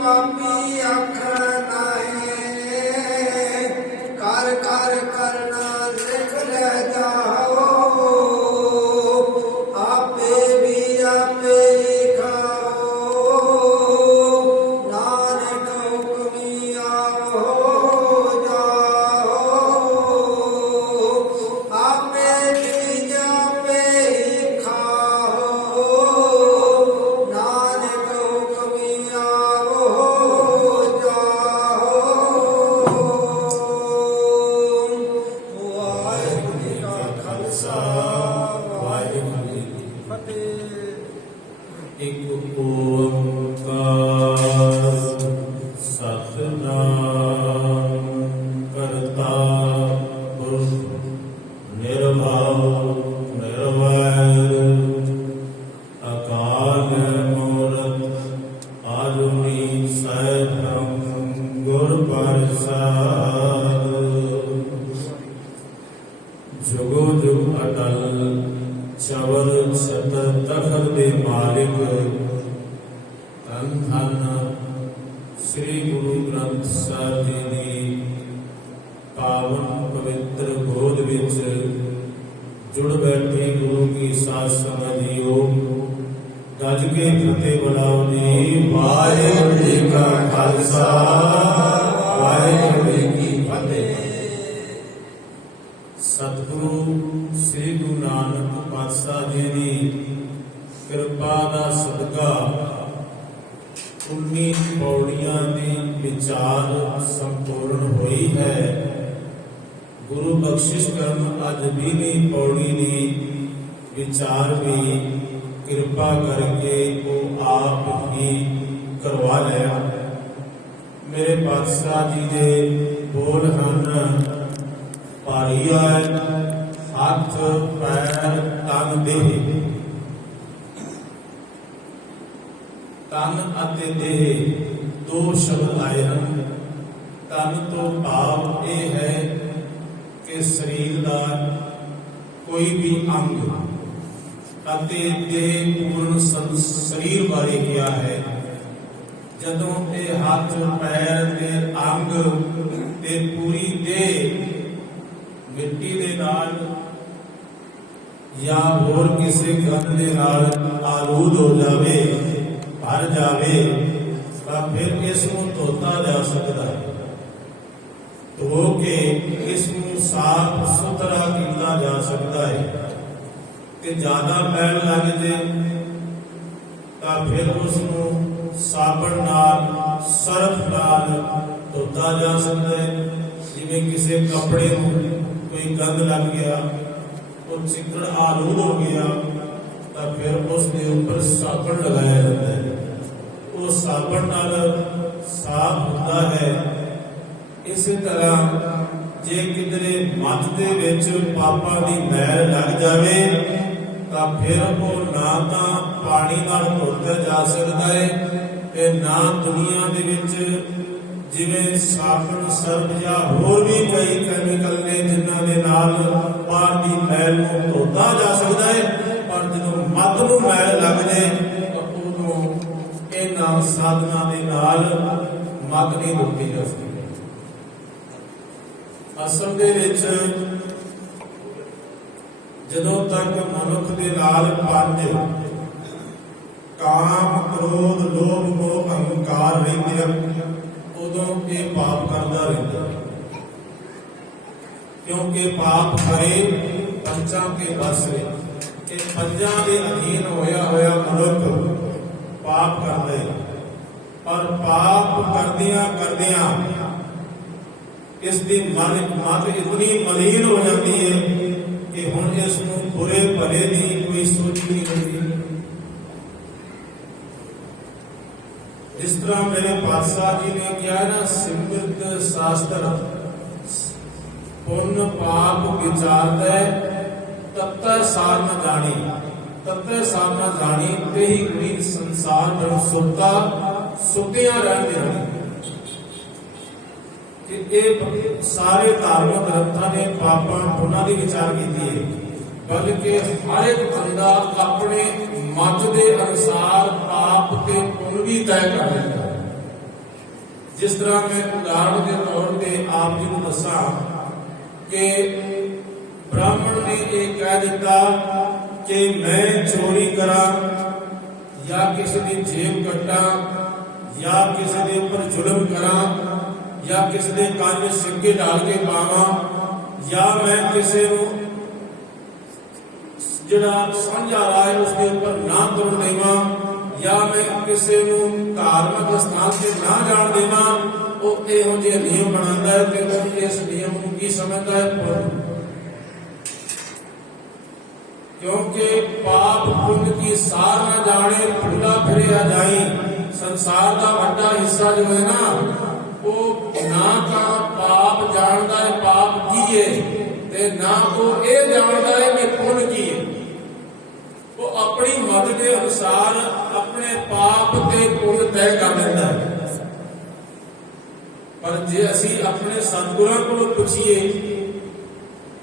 पापी आखर नाहे कर कर करना लिख ले जाओ आपे भी आपे ही खाओ नानक हुक्मी आओ जाओ आपे भी आपे ही खाओ नानक हुक्मी आओ जाओ। वाहिगुरू जी का खालसा वाहिगुरू जी की फतेह। एक ओंकार सतनाम करता पुरख निर्भव निर्वैर अकाल मूरत आजुनी सैभम गुर प्रसाद जुगो जुग अटल चवर सत तखत दे मालिक धन धन श्री गुरु ग्रंथ ਸਾਹਿਬ ਜੀ ਦੀ ਪਾਵਨ ਪਵਿੱਤਰ ਗੋਦ ਵਿੱਚ ਜੁੜ ਬੈਠੇ ਗੁਰੂ ਕੀ ਸਾਧ ਸੰਗਤ ਜੀਓ ਗੱਜ ਕੇ ਫਤਿਹ ਬੁਲਾਓ ਜੀ। ਵਾਹਿਗੁਰੂ ਜੀ ਕਾ ਖਾਲਸਾ ਵਾਹਿਗੁਰੂ ਜੀ ਕੀ ਫਤਿਹ। ਸਤਿਗੁਰੂ ਸ੍ਰੀ ਗੁਰੂ ਨਾਨਕ ਪਾਤਸ਼ਾਹ ਜੀ ਦੀ ਕਿਰਪਾ ਦਾ ਸਦਕਾ 19 ਪੌੜੀਆਂ ਦੀ ਵਿਚਾਰ ਸੰਪੂਰਨ ਹੋਈ ਹੈ। ਗੁਰੂ ਬਖਸ਼ਿਸ਼ ਕਰਨ ਅੱਜ 20ਵੀਂ ਪੌੜੀ ਦੀ ਵਿਚਾਰ ਵੀ ਕਿਰਪਾ ਕਰਕੇ ਉਹ ਆਪ ਹੀ ਕਰਵਾ ਲਿਆ। ਮੇਰੇ ਪਾਤਸ਼ਾਹ ਜੀ ਦੇ ਬੋਲ ਹਨ ਭਾਰੀ ਆਏ ਹੱਥ ਪੈਰ ਤਨ ਦੇਹ ਤਨ ਅਤੇ ਦੇਹ ਦੋ ਸ਼ਬਦ ਆਏ ਹਨ। ਤਨ ਤੋਂ ਭਾਵ ਇਹ ਹੈ ਕਿ ਸਰੀਰ ਦਾ ਕੋਈ ਵੀ ਅੰਗ ਅਤੇ ਦੇਹ ਪੂਰਨ ਸਰੀਰ ਬਾਰੇ ਕਿਹਾ ਹੈ। ਜਦੋਂ ਇਹ ਹੱਥ ਪੈਰ ਦੇ ਅੰਗ ਤੇ ਪੂਰੀ ਦੇਹ ਮਿੱਟੀ ਦੇ ਨਾਲ ਜਾਂ ਹੋਰ ਕਿਸੇ ਗੰਧ ਦੇ ਨਾਲ ਆਲੂਦ ਹੋ ਜਾਵੇ ਭਰ ਜਾਵੇ ਤਾਂ ਫਿਰ ਇਸ ਨੂੰ ਧੋਤਾ ਜਾ ਸਕਦਾ ਹੈ। ਧੋ ਕੇ ਇਸ ਨੂੰ ਸਾਫ਼ ਸੁਥਰਾ ਕੀਤਾ ਜਾ ਸਕਦਾ ਹੈ। ਤੇ ਜ਼ਿਆਦਾ ਮੈਲ ਲੱਗ ਜੇ ਤਾਂ ਫਿਰ ਉਸ ਨੂੰ ਸਾਬਣ ਨਾਲ ਸਰਫ ਨਾਲ ਧੋਤਾ ਜਾ ਸਕਦਾ ਹੈ। ਜਿਵੇਂ ਕਿਸੇ ਕੱਪੜੇ ਨੂੰ ਕੋਈ ਗੰਦ ਲੱਗ ਗਿਆ, ਉਹ ਚਿੱਕੜ ਆਲੂਦ ਹੋ ਗਿਆ ਤਾਂ ਫਿਰ ਉਸ ਦੇ ਉੱਪਰ ਸਾਬਣ ਲਗਾਇਆ ਜਾਂਦਾ ਹੈ। ਉਹ ਸਾਬਣ ਨਾਲ ਸਾਫ਼ ਹੁੰਦਾ ਹੈ। ਇਸੇ ਤਰ੍ਹਾਂ ਜੇ ਕਿਧਰੇ ਮੱਥ ਦੇ ਵਿੱਚ ਪਾਪਾਂ ਦੀ ਮੈਲ ਲੱਗ ਜਾਵੇ ਤਾਂ ਫਿਰ ਉਹ ਨਾ ਤਾਂ ਪਾਣੀ ਨਾਲ ਧੋਤਾ ਜਾ ਸਕਦਾ ਹੈ ਤੇ ਨਾ ਦੁਨੀਆ ਦੇ ਵਿੱਚ ਜਿਵੇਂ ਸਾਬਣ ਸਰਫ ਜਾਂ ਹੋਰ ਵੀ ਕਈ ਕੈਮੀਕਲ ਨੇ ਜਿਨ੍ਹਾਂ ਦੇ ਨਾਲ ਬਾਹਰ ਦੀ ਮੈਲ ਨੂੰ ਧੋਤਾ ਜਾ ਸਕਦਾ ਹੈ। ਪਰ ਜਦੋਂ ਮੱਧ ਨੂੰ ਮੈਲ ਲੱਗ ਜਾਏ ਤਾਂ ਉਦੋਂ ਇਹਨਾਂ ਸਾਧਨਾਂ ਦੇ ਨਾਲ ਮੱਧ ਨਹੀਂ ਧੋਤੀ ਜਾ ਸਕਦੀ। ਅਸਲ ਦੇ ਵਿੱਚ ਜਦੋਂ ਤੱਕ ਮਨੁੱਖ ਦੇ ਨਾਲ ਪੰਜ ਕਾਮ ਕ੍ਰੋਧ ਲੋਭ ਮੋਹ ਅਹੰਕਾਰ ਰਹਿੰਦੇ ਹਨ ਉਦੋਂ ਇਹ ਪਾਪ ਕਰਦਾ ਰਹਿੰਦਾ। ਕਿਉਂਕਿ ਪਾਪ ਕਰੇ ਪੰਚਾਂ ਕੇ ਵਸ ਇਹ ਪੰਜਾਂ ਦੇ ਅਧੀਨ ਹੋਇਆ ਮਨੁੱਖ ਪਾਪ ਕਰਦਾ ਹੈ। ਪਰ ਪਾਪ ਕਰਦਿਆਂ ਇਸ ਦੀ ਮਨ ਇਤਨੀ ਮਲੀਨ ਹੋ ਜਾਂਦੀ ਹੈ ਕਿ ਹੁਣ ਇਸ ਨੂੰ ਬੁਰੇ ਭਲੇ ਦੀ ਕੋਈ ਸੋਚ ਨਹੀਂ ਰਹਿੰਦੀ। ਜਿਸ ਤਰ੍ਹਾਂ ਮੇਰੇ ਪਾਤਸ਼ਾਹ ਜੀ ਨੇ ਕਿਹਾ ਨਾ, ਸਿਮਰਤ ਸ਼ਾਸਤਰ ਪੁੰਨ ਪਾਪ ਵਿਚਾਰਦਾ ਤਤੈ ਸਾਰ ਨ ਜਾਣੀ ਤਤੈ ਸਾਰ ਨ ਜਾਣੀ ਤੇ ਹੀ ਕੋਈ ਸੰਸਾਰ ਜਨ ਸੁੱਤਿਆਂ ਰਹਿੰਦੇ ਹਨ। ਕਿ ਇਹ ਸਾਰੇ ਧਾਰਮਿਕ ਗ੍ਰੰਥਾਂ ਨੇ ਪਾਪਾਂ ਪੁੰਨਾਂ ਦੀ ਵਿਚਾਰ ਕੀਤੀ ਹੈ, ਬਲਕਿ ਹਰ ਇੱਕ ਬੰਦਾ ਆਪਣੇ ਮਤ ਦੇ ਅਨੁਸਾਰ ਪਾਪ ਤੇ ਪੁੰਨ ਵੀ ਤੈਅ ਕਰ ਦਿੰਦਾ ਹੈ। ਜਿਸ ਤਰ੍ਹਾਂ ਮੈਂ ਉਦਾਹਰਣ ਦੇ ਤੌਰ ਤੇ ਆਪ ਜੀ ਨੂੰ ਦੱਸਾਂ ਕਿ ਬ੍ਰਾਹਮਣ ਨੇ ਇਹ ਕਹਿ ਦਿੱਤਾ ਕਿ ਮੈਂ ਚੋਰੀ ਕਰਾਂ ਜਾਂ ਕਿਸੇ ਦੀ ਜੇਬ ਕੱਟਾਂ ਜਾਂ ਕਿਸੇ ਦੇ ਉੱਪਰ ਜ਼ੁਲਮ ਕਰਾਂ ਜਾਂ ਕਿਸੇ ਦੇ ਕੰਨ ਵਿੱਚ ਸਿੱਕੇ ਡਾਲ ਕੇ ਪਾਵਾਂ ਜਾਂ ਮੈਂ ਕਿਸੇ ਨੂੰ ਜਿਹੜਾ ਸਾਂਝਾ ਰਾਹ ਉਸਦੇ ਉੱਪਰ ਨਾ ਤੁਰਨ ਦੇਵਾਂ ਜਾਂ ਮੈਂ ਕਿਸੇ ਨੂੰ ਧਾਰਮਿਕ ਸਥਾਨ ਤੇ ਨਾ ਜਾਣ ਦੇਵਾਂ, ਉਹ ਇਹੋ ਜਿਹੇ ਨਿਯਮ ਬਣਾਉਂਦਾ ਹੈ ਕਿ ਉਹ ਇਸ ਨਿਯਮ ਨੂੰ ਕੀ ਸਮਝਦਾ ਹੈ? ਪੁੰਨ। क्योंकि पाप पुण्य की सार न जाने भूला फिरे जाई। संसार का बड़ा हिस्सा जो है ना, वो ना का पाप जानता है पाप की है ते ना वो ये जानता है कि पुण्य की है। वो अपनी मत के अनुसार अपने पाप ते पुण्य तय कर लेता है। पर जे असी अपने सतगुरां को पुछिए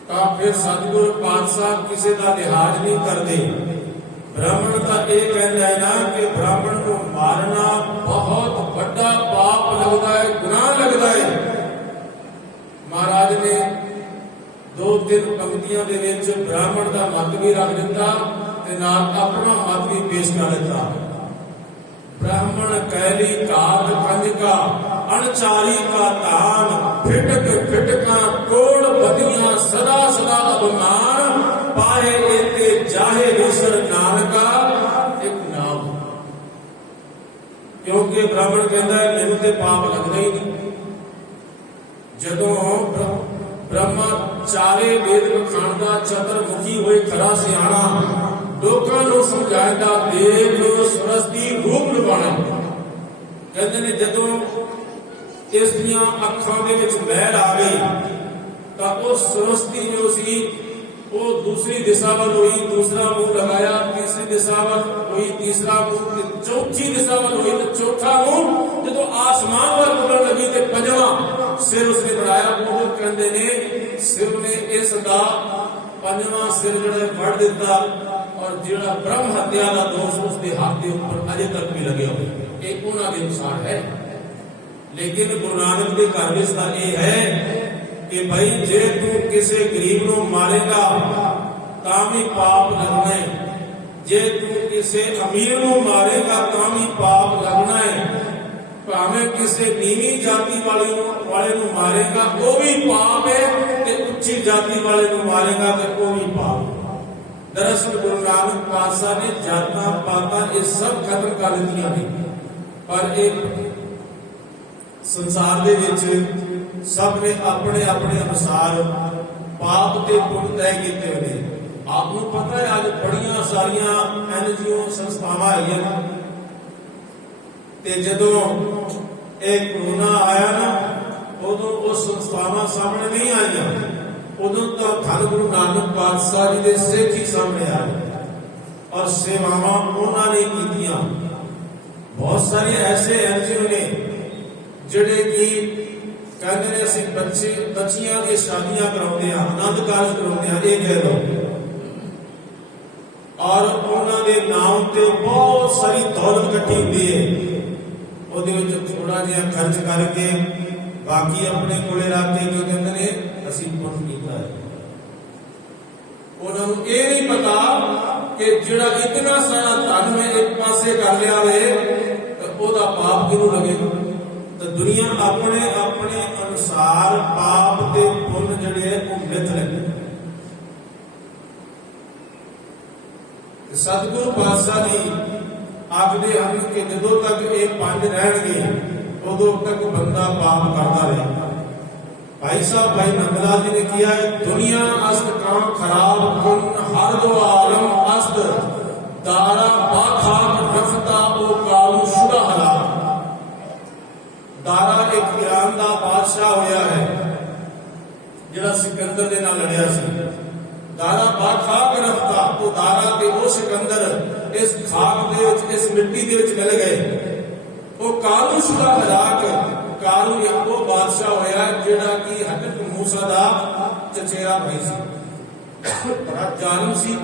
ਤਾਂ ਫਿਰ ਸਤਿਗੁਰੂ ਪਾਤਸ਼ਾਹ ਕਿਸੇ ਦਾ ਲਿਹਾਜ਼ ਨਹੀਂ ਕਰਦੇ। ਬ੍ਰਾਹਮਣ ਤਾਂ ਇਹ ਕਹਿੰਦਾ ਹੈ ਨਾ ਕਿ ਬ੍ਰਾਹਮਣ ਨੂੰ ਮਾਰਨਾ ਬਹੁਤ ਵੱਡਾ ਪਾਪ ਲੱਗਦਾ ਹੈ, ਗੁਨਾਹ ਲੱਗਦਾ ਹੈ। ਮਹਾਰਾਜ ਨੇ 2-3 ਪੰਕਤੀਆਂ ਦੇ ਵਿੱਚ ਬ੍ਰਾਹਮਣ ਦਾ ਮਤ ਵੀ ਰੱਖ ਦਿੱਤਾ ਤੇ ਨਾਲ ਆਪਣਾ ਮਤ ਵੀ ਪੇਸ਼ ਕਰ ਦਿੱਤਾ। ब्राह्मण कैली काग कंज का अणचारी का तान फिटक फिटका कोड़ बदियां सदा सदा अभिमान पाए एते जाहे ईश्वर नानका एक नाम। क्योंकि ब्राह्मण कहता है मैनू ते पाप लगदा ही नहीं। जदों ब्रह्मा चारे वेद खान का चतुर्मुखी होए खरा सियाणा लोगों को समझाएगा देव सरस्ती रूप निभाना। कहते ने जदों इस दियां अखां दे विच महर आ गई तां वो सरस्ती जो सी वो दूसरी दिशा वल हुई, दूसरा मुंह लगाया, तीसरी दिशा वल हुई, तीसरा मुंह, चौथी दिशा वल हुई तो चौथा मुंह जदों आसमान वल उड़न लगी ते पंजवां सिर उसने बनाया। वो कहते ने सिर ने इस दा पंजवां सिर जिहड़ा वड़ दिता और जिहड़ा ब्रह्म हत्या का दोष उसके हाथ के ऊपर अजे तक भी लगे हुए एक उन्होंने अनुसार है। लेकिन गुरु नानक के घर में यह है कि भाई जे तू किसी गरीब को मारेगा तां भी पाप लगना है, जे तू किसी अमीर को मारेगा तां भी पाप लगना है, भावें किसी नीवी जाति वाले को मारेगा वो भी पाप है, ते उच्ची जाति वाले को मारेगा तो वो भी पाप। दरअसल गुरु नानक पातशाह ने जाता पाता ये सब खत्म कर दिया ने, पर एक संसार दे विच सब ने अपने अपने अनुसार पाप ते पुण्य तय किए हुए। आपको पता है आज बड़िया सारिया NGO संस्थावां आईयां ते जदों एक कोरोना आया ना उदों वो संस्थावां सामने नहीं आईयां, उदों तो धन गुरु नानक पातशाह जी के सिख ही सामने आए और सेवावां उन्होंने कीतियां। बहुत सारे ऐसे NGO ने जिहड़े कि कहते हैं असीं बच्चियां दी शादियां कराउंदे हां, आनंद कारज कराउंदे हां, ये कह दो और उन्होंने नाम ते बहुत सारी दौलत इकट्ठी हुंदी है, ਉਹਦੇ ਵਿੱਚ थोड़ा जिहा खर्च करके बाकी अपने कोले रख के क्यों कहते ने ਅਸੀਂ ਪੁੰਨ ਕੀਤਾ है। ਉਹਨਾਂ ਨੂੰ ਇਹ ਨਹੀਂ ਪਤਾ ਕਿ ਜਿਹੜਾ ਇਤਨਾ ਸਾਰਾ ਧਨ ਮੈਂ ਇੱਕ ਪਾਸੇ ਕਰ ਲਿਆ ਵੇ ਉਹਦਾ ਪਾਪ ਕਿਹਨੂੰ ਲੱਗੇਗਾ। ਤਾਂ ਦੁਨੀਆ ਆਪਣੇ ਆਪਣੇ ਅਨੁਸਾਰ ਪਾਪ ਤੇ ਪੁੰਨ ਜਿਹੜੇ ਉਹ ਮਿੱਥ ਲੈਂਦੇ। ਸਤਿਗੁਰੂ ਪਾਤਸ਼ਾਹ ਜੀ ਆਖਦੇ ਹਨ ਕਿ ਜਦੋਂ ਤੱਕ ਇਹ ਪੰਜ ਰਹਿਣਗੇ ਉਦੋਂ ਤੱਕ ਬੰਦਾ ਪਾਪ ਕਰਦਾ ਰਹੇ। भाई साहब भाई नंदलाल जी ने किया है दुनिया अस्त काम खराब कुन हर दो आलम अस्त दारा बाखाक रफता ओ कालू शुदा हला। दारा एक ईरान का बादशाह होया है जिहड़ा सिकंदर दे नाल लड़िया सी। दारा बाखाक रफता तो दारा ते वो सिकंदर इस खाक दे विच इस मिट्टी दे विच मिल गए। वो कालू शुदा हलाक कालू एक वो बादशाह होया जिहड़ा कि हजरत मूसा दा चचेरा भाई सी, बड़ा जालिम सी।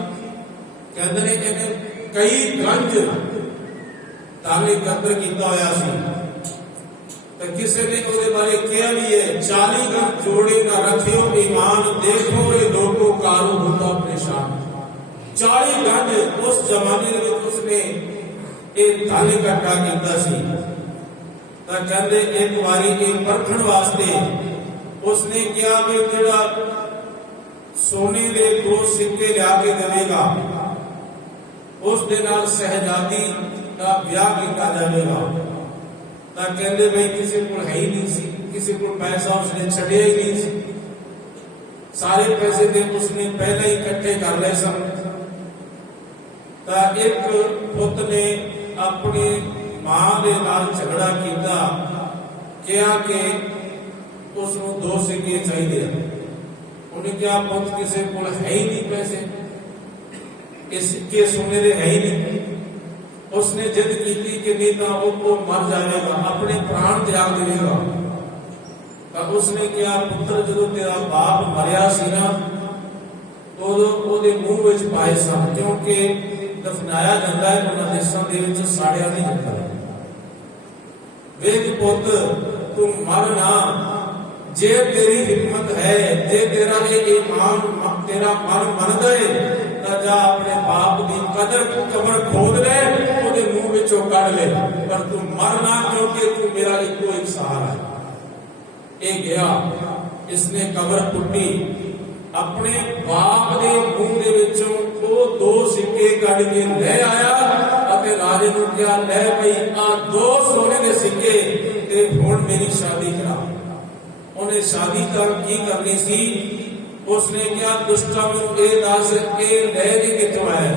कहंदे ने कि कई गंज धन एकत्र किया होया सी, तो किसी ने उसके बारे कहा भी है 40 गंज जोड़े ना रखियो ईमान, देखो रे लोगों कारू होता परेशान। 40 गंज उस जमाने में उसने एक धन इकट्ठा किया सी। तो कहते एक बारी एक परखण वास्ते उसने कहा भी जेड़ा सोने के 2 सिक्के लिया के देगा उस दे नाल शहजादी का ब्याह किया जाएगा। तो कहते भाई किसी को है ही नहीं सी, किसी को पैसा उसने छड़िया ही नहीं सी, सारे पैसे थे उसने पहले ही इकट्ठे कर ले सन। तो एक पुत ने अपनी मां के नाल झगड़ा किया, कहा कि उसको 2 सिक्के चाहिए। उन्हें क्या पुत किसी को है ही नहीं पैसे, इस सिक्के सोने दे है ही नहीं। उसने जिद की कि नहीं तो वो मर जाएगा, अपने प्राण त्याग देगा। तो उसने क्या पुत्र जो तेरा बाप मरिया सी ना तो ओदे मुंह विच पाए सन, क्योंकि दफनाया जाता है उन्होंने देशों के साड़िया नहीं जाता। वेख पुत तू मर ना, जे तेरी हिम्मत है, जे तेरा ये ईमान तेरा मन मन दे तो जा अपने बाप की कब्र खोद ले, ओदे मुंह विचों कढ ले, पर तू मर ना, क्योंकि तू मेरा इको एक सहारा है। ये गया, इसने कब्र पुट्टी, अपने बाप के मुंह के विचों वो 2 सिक्के कढ के ले आया और राजे को कहा ले भाई आ 2 सोने के सिक्के ते हुण मेरी शादी करा। उन्हें शादी की करनी सी, उसने क्या दुष्टा में ये दस ये ले के कितों आया।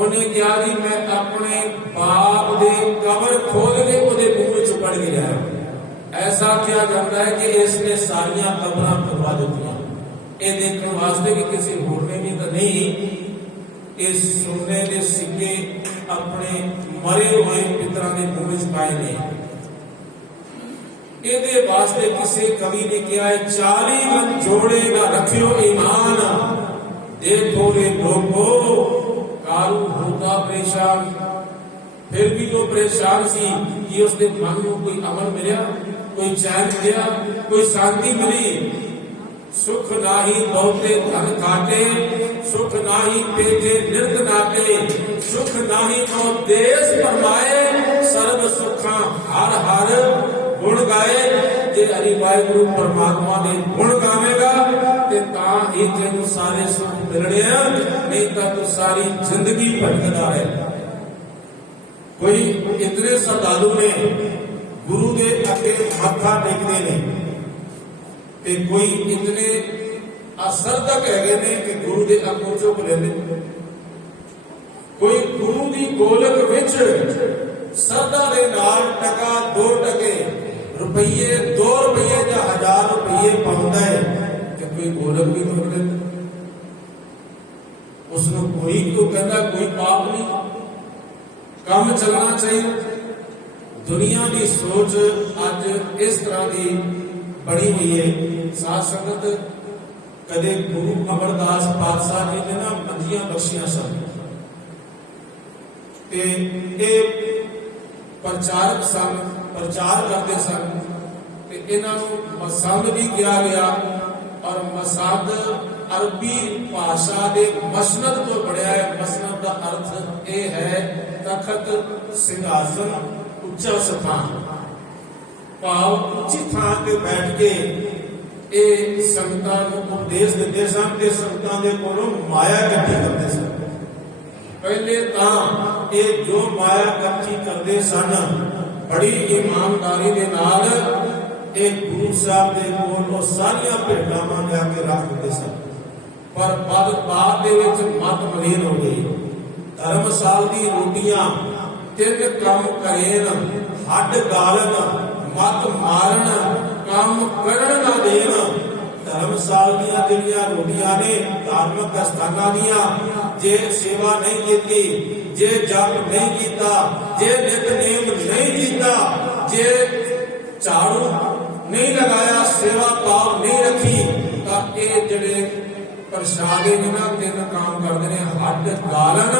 उन्हें क्या जी मैं अपने बाप के कब्र खोद के ओदे मुंह में चुपड़ के लाया। ऐसा किया जाता है कि इसने सारिया कब्र करवा दी, ये देखने वास्ते कि किसी होर ने भी तो नहीं इस सोने के सिक्के अपने मरे हुए पितरों के मुंह में पाए नहीं। ये वास्ते किसी कवि ने किया है 40 गंज जोड़े ना रखियो ईमान, देखो रे लोगो कारू होता परेशान। फिर भी वो परेशान सी कि उसके मन में कोई अमल मिला, कोई चैन मिला, कोई शांति मिली। सुख नाही बहुते धन काटे, सुख नाही पेटे निर्द नाटे, सुख नाही तो देश परमाए, सर्व सुखा हर हर गुण गाए। जे हरि वाहिगुरु परमात्मा ने गुण गावेगा ते तां ही तेनू सारे सुख मिलने, नहीं तो तू सारी जिंदगी भटकदा है। कोई इतने श्रद्धालु ने गुरु के अगे मत्था टेकते ने, ते कोई इतने असरदक है ने कि गुरु के अगों चुक लेंदे। कोई गुरु की गोलक विच श्रद्धा दे नाल टका 2 टके रुपये 2 रुपये या 1000 रुपये पाउंदा है, कि कोई गोलक भी तोड़ लेंदा। उसनों कोई तो कहता कोई पाप नहीं, काम चलना चाहिए। दुनिया की सोच अज इस तरह की बड़ी हुई है। साध संगत कदे गुरु अमरदास पातशाह जी ने ना मंजियां बख्शियां सन, प्रचारक सन, प्रचार करते सन, इन्हों मसंद भी किया गया। और मसंद अरबी भाषा के मसनद तो बढ़िया है। मसनद का अर्थ यह है तखत, सिंहासन, उच्चा स्थान, भाव उच्ची थान पे बैठ के ये संगतां नूं उपदेश देते सन ते संगतां दे कोलों माया इकट्ठी करते सन। पहले तां ये जो माया इकट्ठी करते सन बड़ी ईमानदारी के नाल एक गुरु साहब के कोलों सारिया भेटां मंग के रख देते सन। पर बाद दे विच मत मलीन हो गई। धर्मसाल दी रोटियां 3 काम करेन, हड गालन, मत मारन, काम करन ना देन। धर्मसाल दियां जिहड़ियां रोटियां ने धार्मिक स्थानां दियां, जे सेवा नहीं की, जे जप नहीं किया, जे नितनेम नहीं किया, जे झाड़ू नहीं लगाया, सेवा भाव नहीं रखी, तो ये जिहड़े ਪ੍ਰਸ਼ਾਦੇ ਬਿਨਾਂ ਤਿੰਨ ਕੰਮ ਕਰਦੇ ਨੇ, ਹੱਡ ਗਾਲਣ,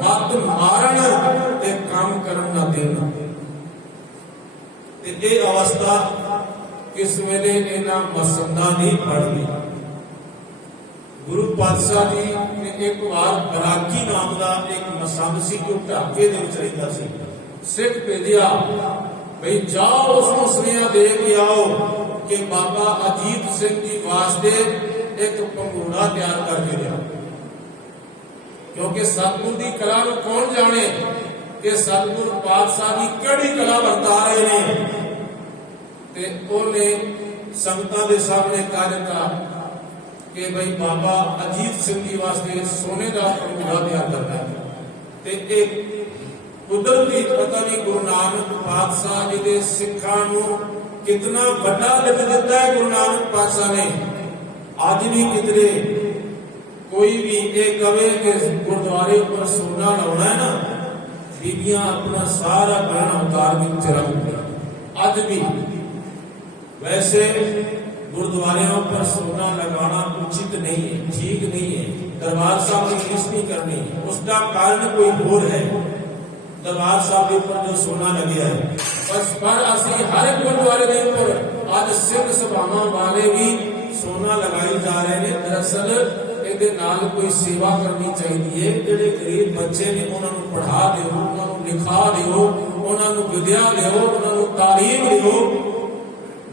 ਮੱਤ ਮਾਰਨ ਤੇ ਕੰਮ ਕਰਨ ਨਾ ਦੇਣਾ। ਤੇ ਇਹ ਅਵਸਥਾ ਕਿਸ ਵੇਲੇ ਇਹਨਾਂ ਮਸੰਦਾਂ ਦੀ ਫੜਦੀ। ਗੁਰੂ ਪਾਤਸ਼ਾਹ ਜੀ ਨੇ ਇੱਕ ਵਾਰ ਬਰਾਕੀ ਨਾਮ ਦਾ ਇੱਕ ਮਸੰਦ ਸੀ ਜੋ ਢਾਕੇ ਦੇ ਵਿੱਚ ਰਹਿੰਦਾ ਸੀ। ਸਿੱਖ ਭੇਜਿਆ ਬਈ ਜਾਓ ਉਸ ਨੂੰ ਸੁਨੇਹਾ ਦੇ ਕੇ ਆਓ ਕਿ ਬਾਬਾ ਅਜੀਤ ਸਿੰਘ ਜੀ ਵਾਸਤੇ ਇੱਕ ਪੰਘੂੜਾ ਤਿਆਰ ਕਰਕੇ ਲਿਆਓ, ਕਿਉਂਕਿ ਸਤਿਗੁਰ ਦੀ ਕਲਾ ਨੂੰ ਕੌਣ ਜਾਣੇ ਕਿ ਸਤਿਗੁਰ ਪਾਤਸ਼ਾਹ ਜੀ ਕਿਹੜੀ ਕਲਾ ਵਰਤਾ ਰਹੇ ਨੇ। ਤੇ ਉਹਨੇ ਸੰਗਤਾਂ ਦੇ ਸਾਹਮਣੇ ਕਹਿ ਦਿੱਤਾ ਕਿ ਬਈ ਬਾਬਾ ਅਜੀਤ ਸਿੰਘ ਜੀ ਵਾਸਤੇ ਸੋਨੇ ਦਾ ਪੰਘੂੜਾ ਤਿਆਰ ਕਰਨਾ ਹੈ। ਤੇ ਇਹ ਕੁਦਰਤੀ ਪਤਾ ਨਹੀਂ ਗੁਰੂ ਨਾਨਕ ਪਾਤਸ਼ਾਹ ਜੀ ਦੇ ਸਿੱਖਾਂ ਨੂੰ ਕਿਤਨਾ ਵੱਡਾ ਲਿਖ ਦਿੱਤਾ ਹੈ ਗੁਰੂ ਨਾਨਕ ਪਾਤਸ਼ਾਹ ਨੇ। ਅੱਜ ਵੀ ਕਿਧਰੇ ਕੋਈ ਵੀ ਇਹ ਕਵੇ ਕਿ ਗੁਰਦੁਆਰੇ ਉੱਪਰ ਸੋਨਾ ਲਾਉਣਾ ਹੈ ਨਾ, ਬੀਬੀਆਂ ਆਪਣਾ ਸਾਰਾ ਗਹਿਣਾ ਉਤਾਰ ਕੇ ਉੱਥੇ ਰੱਖਦੀਆਂ। ਅੱਜ ਵੀ वैसे गुरुद्वारों पर सोना लगाना उचित नहीं है, ठीक नहीं है। दरबार साहब ने किस नहीं करनी, उसका कारण कोई और है। दरबार साहब के ऊपर जो सोना लगे है बस पर असि हर एक गुरुद्वारे के ऊपर आज सिख सभावां वाले भी सोना लगाई जा रहे हैं। दरअसल ਇਹਦੇ ਨਾਲ ਕੋਈ सेवा करनी चाहिए। ਜਿਹੜੇ ਗਰੀਬ ਬੱਚੇ ਨੇ ਉਹਨਾਂ ਨੂੰ ਪੜ੍ਹਾ ਦਿਓ, ਉਹਨਾਂ ਨੂੰ ਲਿਖਾ ਦਿਓ, ਉਹਨਾਂ ਨੂੰ ਵਿਦਿਆ ਦਿਓ, ਉਹਨਾਂ ਨੂੰ ਤਾਲੀਮ ਦਿਓ।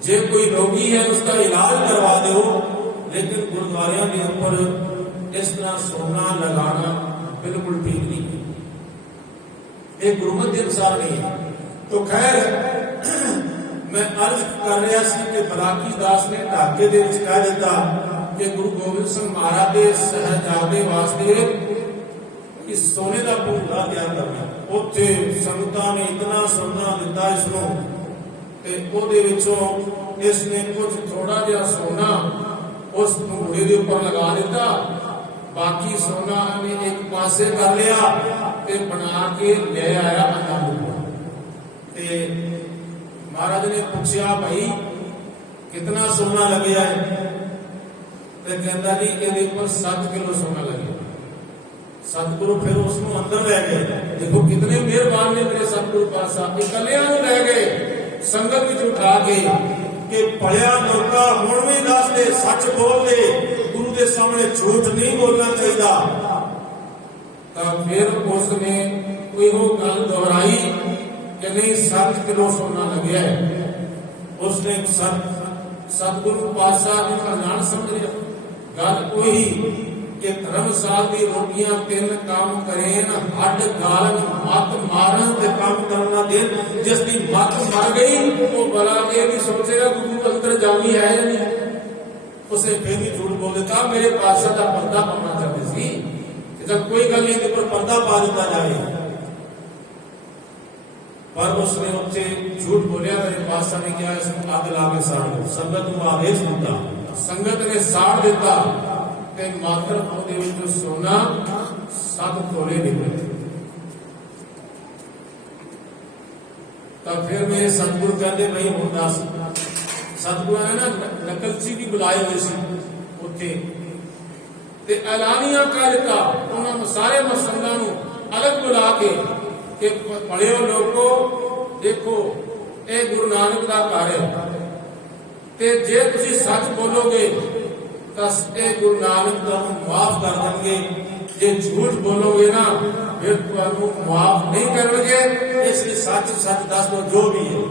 जे कोई रोगी है उसका इलाज करवा दो, लेकिन गुरुद्वारों के ऊपर इस तरह सोना लगाना बिल्कुल ठीक नहीं है, एक गुरुमत के अनुसार नहीं है। तो खैर मैं अर्ज कर रहा सी कि बराकी दास ने ढाके दे विच कह दिता कि गुरु गोबिंद सिंह महाराज के साहिबजादे वास्ते इस सोने का पंघूड़ा तैयार करना। उत्थे संगतां ने इतना सोना दिता इसनूं ਤੇ ਉਹਦੇ ਵਿੱਚੋਂ ਇਸ ਨੇ ਕੁਝ ਥੋੜਾ ਜਿਹਾ ਸੋਨਾ ਉਸ ਪੰਘੂੜੇ ਦੇ ਉੱਪਰ ਲਗਾ ਦਿੱਤਾ, ਬਾਕੀ ਸੋਨਾ ਨੇ ਇੱਕ ਪਾਸੇ ਕਰ ਲਿਆ ਤੇ ਬਣਾ ਕੇ ਲੈ ਆਇਆ ਅਨੰਦਪੁਰ। ਤੇ ਮਹਾਰਾਜ ਨੇ ਪੁੱਛਿਆ ਭਾਈ ਕਿੰਨਾ ਸੋਨਾ ਲੱਗਿਆ ਹੈ, ਤੇ ਕਹਿੰਦਾ ਜੀ ਇਹਦੇ ਉੱਪਰ 7 ਕਿਲੋ ਸੋਨਾ ਲੱਗਿਆ। ਸਤਿਗੁਰੂ ਫਿਰ ਉਸ ਨੂੰ ਅੰਦਰ ਲੈ ਗਏ। ਦੇਖੋ ਕਿਤਨੇ ਮਿਹਰਬਾਨ ਨੇ ਮੇਰੇ ਸਤਿਗੁਰੂ ਪਾਤਸ਼ਾਹ, ਇਕੱਲਿਆਂ ਨੂੰ ਲੈ ਗਏ संगत विच उठा के कि पढ़िया लोका हुण भी दस दे, सच बोल दे, गुरु के सामने झूठ नहीं बोलना चाहिए। तो फिर उसने वो गल दोहराई कि नहीं 7 किलो सोना लगे है। उसने सतगुरु पातशाह ने कल्याण समझ लिया। गल वही कि धर्मशाल की रोटियां 3 काम करें, हड गालन मत मारन ते काम करना दे। जिसकी मत मर गई वो बड़ा ये भी सोचेगा गुरु अंतर जामी है या नहीं। उसे फिर भी झूठ बोल देता मेरे पातशाह का पर्दा पाना चाहते सी, जब कोई गल नहीं पर पर्दा पा दिता जाए। पर उसने उससे झूठ बोलिया मेरे पातशाह ने क्या इसको आग ला के साड़ दो। संगत को आदेश दिता, संगत ने साड़ दिता ते मात्र ਉਹਦੇ ਵਿੱਚੋਂ ਸੋਨਾ 7 ਤੋਲੇ ਨਿਕਲੇ। ਤਾਂ ਫਿਰ ਮੇਰੇ ਸਤਿਗੁਰੂ ਕਹਿੰਦੇ ਬਈ ਹੁਣ ਦੱਸ। ਸਤਿਗੁਰਾਂ ਨੇ ਨਾ ਨਕਲਚੀ ਵੀ ਬੁਲਾਏ ਹੋਏ ਸੀ ਉੱਥੇ ਤੇ ਐਲਾਨੀਆਂ ਕਰ ਦਿੱਤਾ ਉਹਨਾਂ ਨੂੰ, ਸਾਰੇ ਮਸੰਦਾਂ ਨੂੰ ਅਲੱਗ ਬੁਲਾ ਕੇ ਕਿ ਪੜਿਓ ਲੋਕੋ ਦੇਖੋ ਇਹ ਗੁਰੂ ਨਾਨਕ ਦਾ ਘਰ ਹੈ ਤੇ ਜੇ ਤੁਸੀਂ ਸੱਚ ਬੋਲੋਗੇ गुरु नानक तुहानू माफ कर देंगे, जे झूठ बोलोगे ना फिर तुहानू माफ नहीं करेंगे। इसलिए सच सच दस दो जो भी है।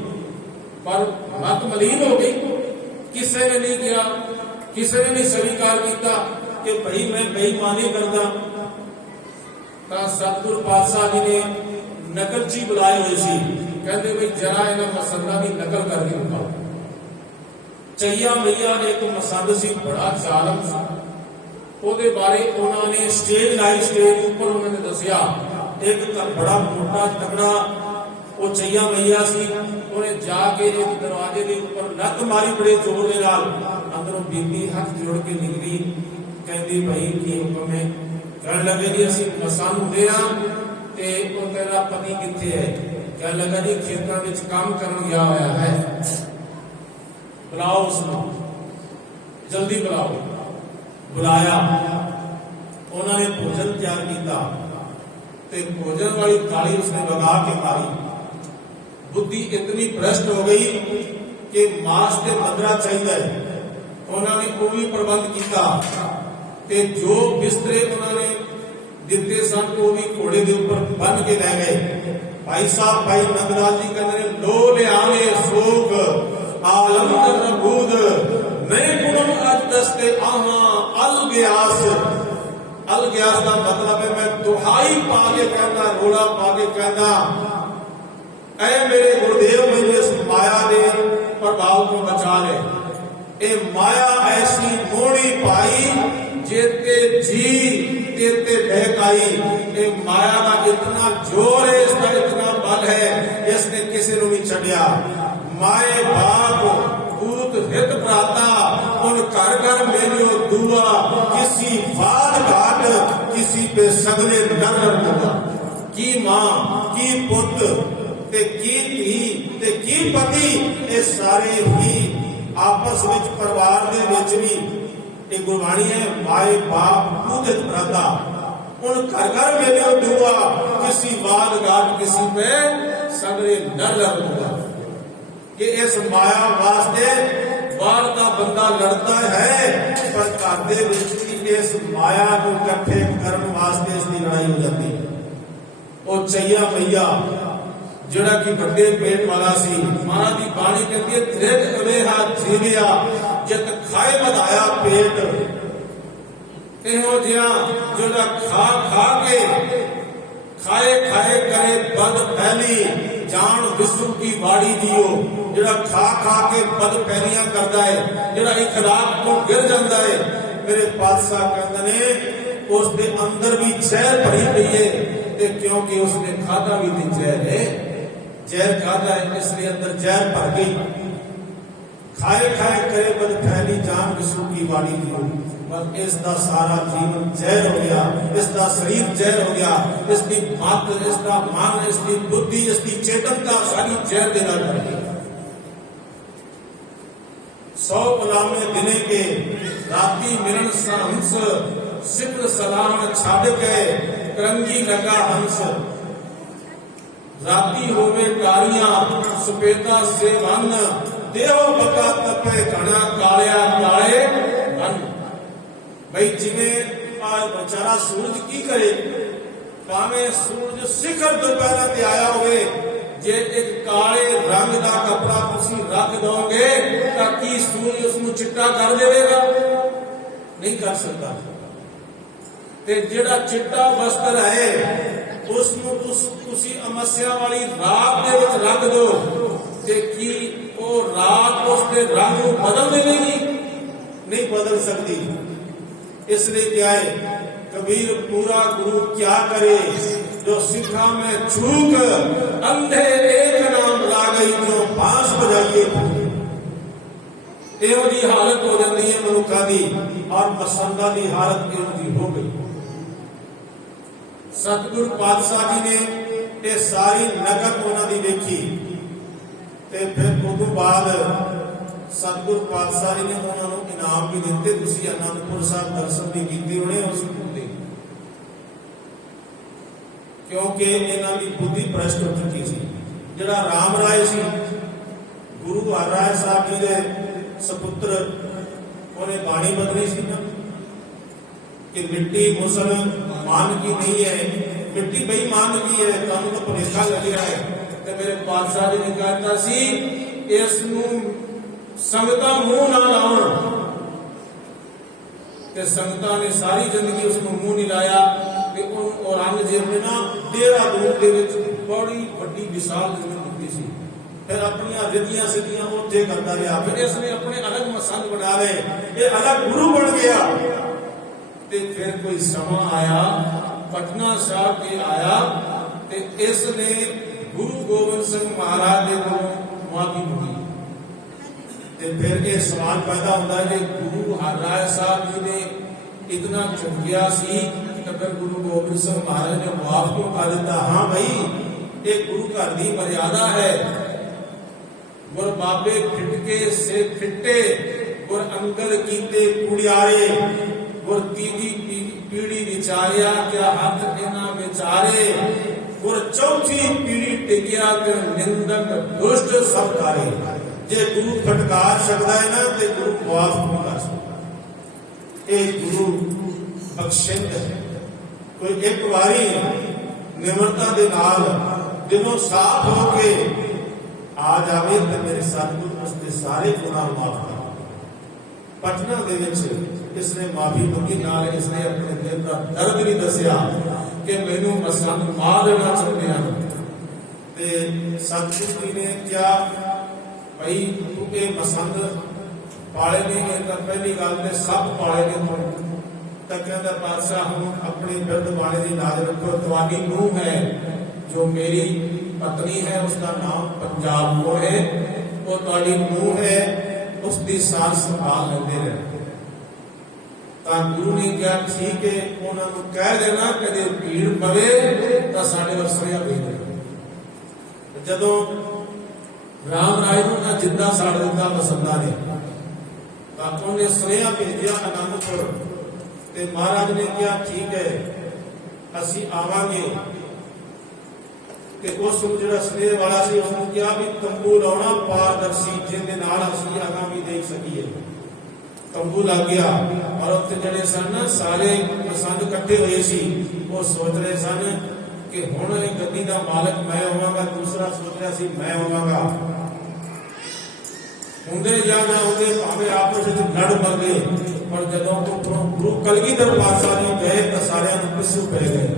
पर मत मलीन हो गई, किसी ने नहीं किया, किसी ने नहीं स्वीकार किया कि भाई मैं बेईमानी करता। सतगुरु पातशाह जी ने नकलची बुलाए हुए सी, कहते भाई जरा इन्हां मसंदां दी नकल करके दिखाओ। चैया मैया ने एक मसंद सी बड़ा जालम सा, ਉਹਦੇ ਬਾਰੇ ਉਹਨਾਂ ਨੇ ਸਟੇਜ ਲਾਈ। ਸਟੇਜ ਉੱਪਰ ਉਹਨਾਂ ਨੇ ਦੱਸਿਆ ਇੱਕ ਤਾਂ ਬੜਾ ਮੋਟਾ ਤਕੜਾ ਉਹ ਚਈਆ ਮਈਆ ਸੀ। ਉਹਨੇ ਜਾ ਕੇ ਇੱਕ ਦਰਵਾਜ਼ੇ ਦੇ ਉੱਪਰ ਲੱਤ ਮਾਰੀ ਬੜੇ ਜ਼ੋਰ ਦੇ ਨਾਲ। ਅੰਦਰੋਂ ਬੀਬੀ ਹੱਥ ਜੋੜ ਕੇ ਨਿਕਲੀ, ਕਹਿੰਦੀ ਭਾਈ ਕੀ ਹੁਕਮ ਹੈ। ਕਹਿਣ ਲੱਗੇ ਜੀ ਅਸੀਂ ਮਸਾਂ ਹੁੰਦੇ ਆ ਤੇ ਉਹ ਤੇਰਾ ਪਤੀ ਕਿੱਥੇ ਹੈ। ਕਹਿਣ ਲੱਗਾ ਜੀ ਖੇਤਾਂ ਵਿੱਚ ਕੰਮ ਕਰਨ ਗਿਆ ਹੋਇਆ ਹੈ, ਬੁਲਾਓ ਉਸਨੂੰ, ਜਲਦੀ ਬੁਲਾਓ। बुलाया, उन्होंने भोजन तैयार किया ते भोजन वाली थाली उसने लगा के मारी। बुद्धि इतनी भ्रष्ट हो गई कि मांस ते मदरा चाहिए, उन्होंने वो भी प्रबंध किया ते जो बिस्तरे उन्होंने दिते सन वो भी घोड़े के ऊपर बन के लै गए। भाई साहब भाई नंदलाल जी कहते हैं लो लियाने सोग आलम रबूद नए गुणम अज दस्ते आहा अल गयास का मतलब है मैं दुहाई पा के कहना, रोला पा के कहना, ऐ मेरे गुरुदेव मैंने इस माया के प्रभाव को बचा ले। ए माया ऐसी मोड़ी पाई जेते जी तेते बहकाई। ए माया का इतना जोर है, इसका इतना बल है, इसने किसी को नहीं छड़िया। माए बाप पूत हित प्राता उन घर घर मेलियो दुआ किसी बात घाट किसी पे सगले नर होगा। की मां की पुत ते की धी ते की पति ये सारे ही आपस में परिवार के विच भी एक गुरबाणी है माए बाप पूत हित प्राता उन घर घर मेलियो दुआ किसी बात घाट किसी पे सगले नर होगा। कि इस माया वास्ते बाहर का बंदा लड़ता है पर घर दे विच इस माया को इकट्ठे करने वास्ते इसकी लड़ाई हो जाती है। वो चैया मैया जिहड़ा कि बड़े पेट वाला सी, महाराज की बाणी कहती है त्रिग अवेहा जीविया जित खाए बढ़ाया पेट। इहो जिहा जिहड़ा खा खा के खाए खाए करे बद फैली जान विश्व की वाड़ी दियो। जिहड़ा खा खा के बद पैलियां करता है, जिहड़ा इखलाक को गिर जाता है, मेरे पातशाह कहते ने उसके अंदर भी जहर भरी पई है ते क्योंकि उसने खाधा भी नहीं जहर है, जहर खाधा है इसलिए अंदर जहर भर गई। खाए खाए करे बद फैली जान विश्व की वाड़ी दियो। बस इसका सारा जीवन जहर हो गया, इसका शरीर जहर हो गया, इसकी मत इसका मन इसकी बुद्धि इसकी चेतनता सारी जहर देना पड़ गई। 100 गुलामे दिने के राती मिलन हंस सिद्ध सलाम छाड़ गए करंगी लगा हंस। राती होवे कारियां सफेदा से वन देव बका तपे घना कालिया काले वन। भाई जिमें बेचारा सूरज की करे भावे सूरज शिखर दोपहर ते आया होवे जे एक काले रंग का कपड़ा तुसी रख दोगे ताकि सूरज उसनु चिट्टा कर देगा? नहीं कर सकता। ते जेड़ा चिट्टा वस्त्र है उसनु तुसी अमस्या वाली रात दे विच रख दो ते की वो रात उसके रंग को बदल देगी? नहीं बदल सकती। इसलिए क्या है कबीर पूरा गुरु क्या करे जो सिखा में छूक अंधे एक नाम ला गई जो बांस बजाइए। एहो जी हालत हो जाती है मनुखा की और मसंदा की हालत एहो जी हो गई। सतगुरु पातशाह जी ने ये सारी नगत उन्होंने देखी ते फिर उस बाद सतगुरु पातशाह जी ने उन्होंने इनाम भी दिते। तुसी आनंदपुर साहब दर्शन भी किए होने उस बुद्धि क्योंकि इन्हों की बुद्धि भ्रष्ट हो चुकी सी। जिहड़ा राम राय सी गुरु हर राय साहब जी के सपुत्र उन्हें बाणी बदली सी ना कि मिट्टी मुसलमान की नहीं है, मिट्टी बेईमान की है, तुहानू तो भुलेखा लग रहा है। तो मेरे पातशाह जी ने कहता सी इसनू संगतां मुंह ना लाउण ते संगतां ने सारी जिंदगी उसको मुंह नहीं लाया। औरंगजेब ने ना देहरादून दे विच बड़ी वड्डी विशाल जमीन दी सी, फिर अपनी रिद्धियां सिद्धियां उत्थे करता रहा, फिर इसने अपने अलग मसंद बना ले, ये अलग गुरु बन गया। ते फिर कोई समा आया पटना साहब के आया ते इसने गुरु गोबिंद सिंह महाराज के को माफी मंगी। फिर ये सवाल पैदा होता है कि गुरु हर राय साहब जी ने इतना चुकिया सी अगर गुरु गोबिंद सिंह महाराज ने माफ क्यों कर दिता? हाँ भाई एक गुरु घर की मर्यादा है। गुर बाबे खिटके से खिट्टे गुर अंगद कीते कुड़ियारे गुर तीजी पीढ़ी विचारिया क्या हथ इना विचारे गुर चौथी पीढ़ी टिकिया कि निंदक दुष्ट सब तारे। जे गुरु फटकार सकता है ना तो गुरु माफ नहीं कर सकता। ये गुरु बख्शिंद है। कोई एक बारी निमरता के नाल दिलों साफ होके आ जाए तो मेरे सतगुरु उसके सारे गुनाह माफ कर। पटना दे विच इसने माफी मंगी, नाल इसने अपने दिल का दर्द नहीं दसिया कि मैनू मसंद मार देना चाहते हैं। ते सतगुरु जी ने क्या भाई तू ये मसंद पाले ने, एक पहली गल तो सब पाले ने तो कहता पातशाह हम अपने बिरद वाले की नाज रखो। तुम्हारी नूह है जो मेरी पत्नी है उसका नाम पंजाब को है, वो तुम्हारी नूह है उसकी साथ संभाल लेते रहे। गुरु ने क्या ठीक है उन्होंने कह देना कदे भीड़ पवे तो साढ़े वसरिया भेज देना। जदों राम राय को जिंदा साड़ दिता बसंता ने तो उन्हें सुनेहा भेजा आनंदपुर ते महाराज ने क्या ठीक है असी आवांगे। कि उस जो स्नेह वाला सी उसने क्या भी तंबू लाना पारदर्शी जिंदे नाल असी अगा भी देख सकीए। तंबू लग गया और उत्ते जड़े सन सारे पसंद इकट्ठे हुए सी, वो सोच रहे सन कि हुण इह गद्दी दा मालक मैं होवांगा, दूसरा सोच रहा सी मैं होवांगा। हुंदे या ना हुंदे भावें आपस विच लड़ मर गए, पर जदों तो गुरु कलगीधर पातशाह जी गए तो सारे पिछू पै गए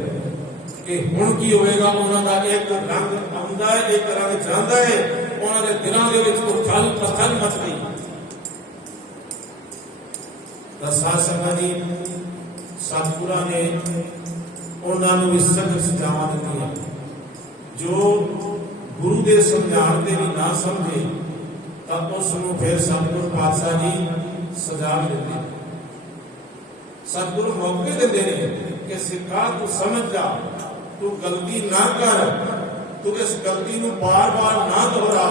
कि हुण की होएगा। उन्हां दा एक रंग आउंदा है, एक रंग जांदा है, उन्हां दे दिलां दे विच उथल पथल मच गई। साध संगत जी सतगुरां ने उन्हां नूं इस सख्त सजावां दित्तियां। जो गुरु दे समझाण ते भी ना समझे तां उस नूं फिर सतगुरु पातशाह जी सजा भी दिंदे। सतगुरु मौके दिंदे ने कि सिखा तू समझ जा, तू गलती ना कर, तू इस गलती नूं बार बार ना दोहरा।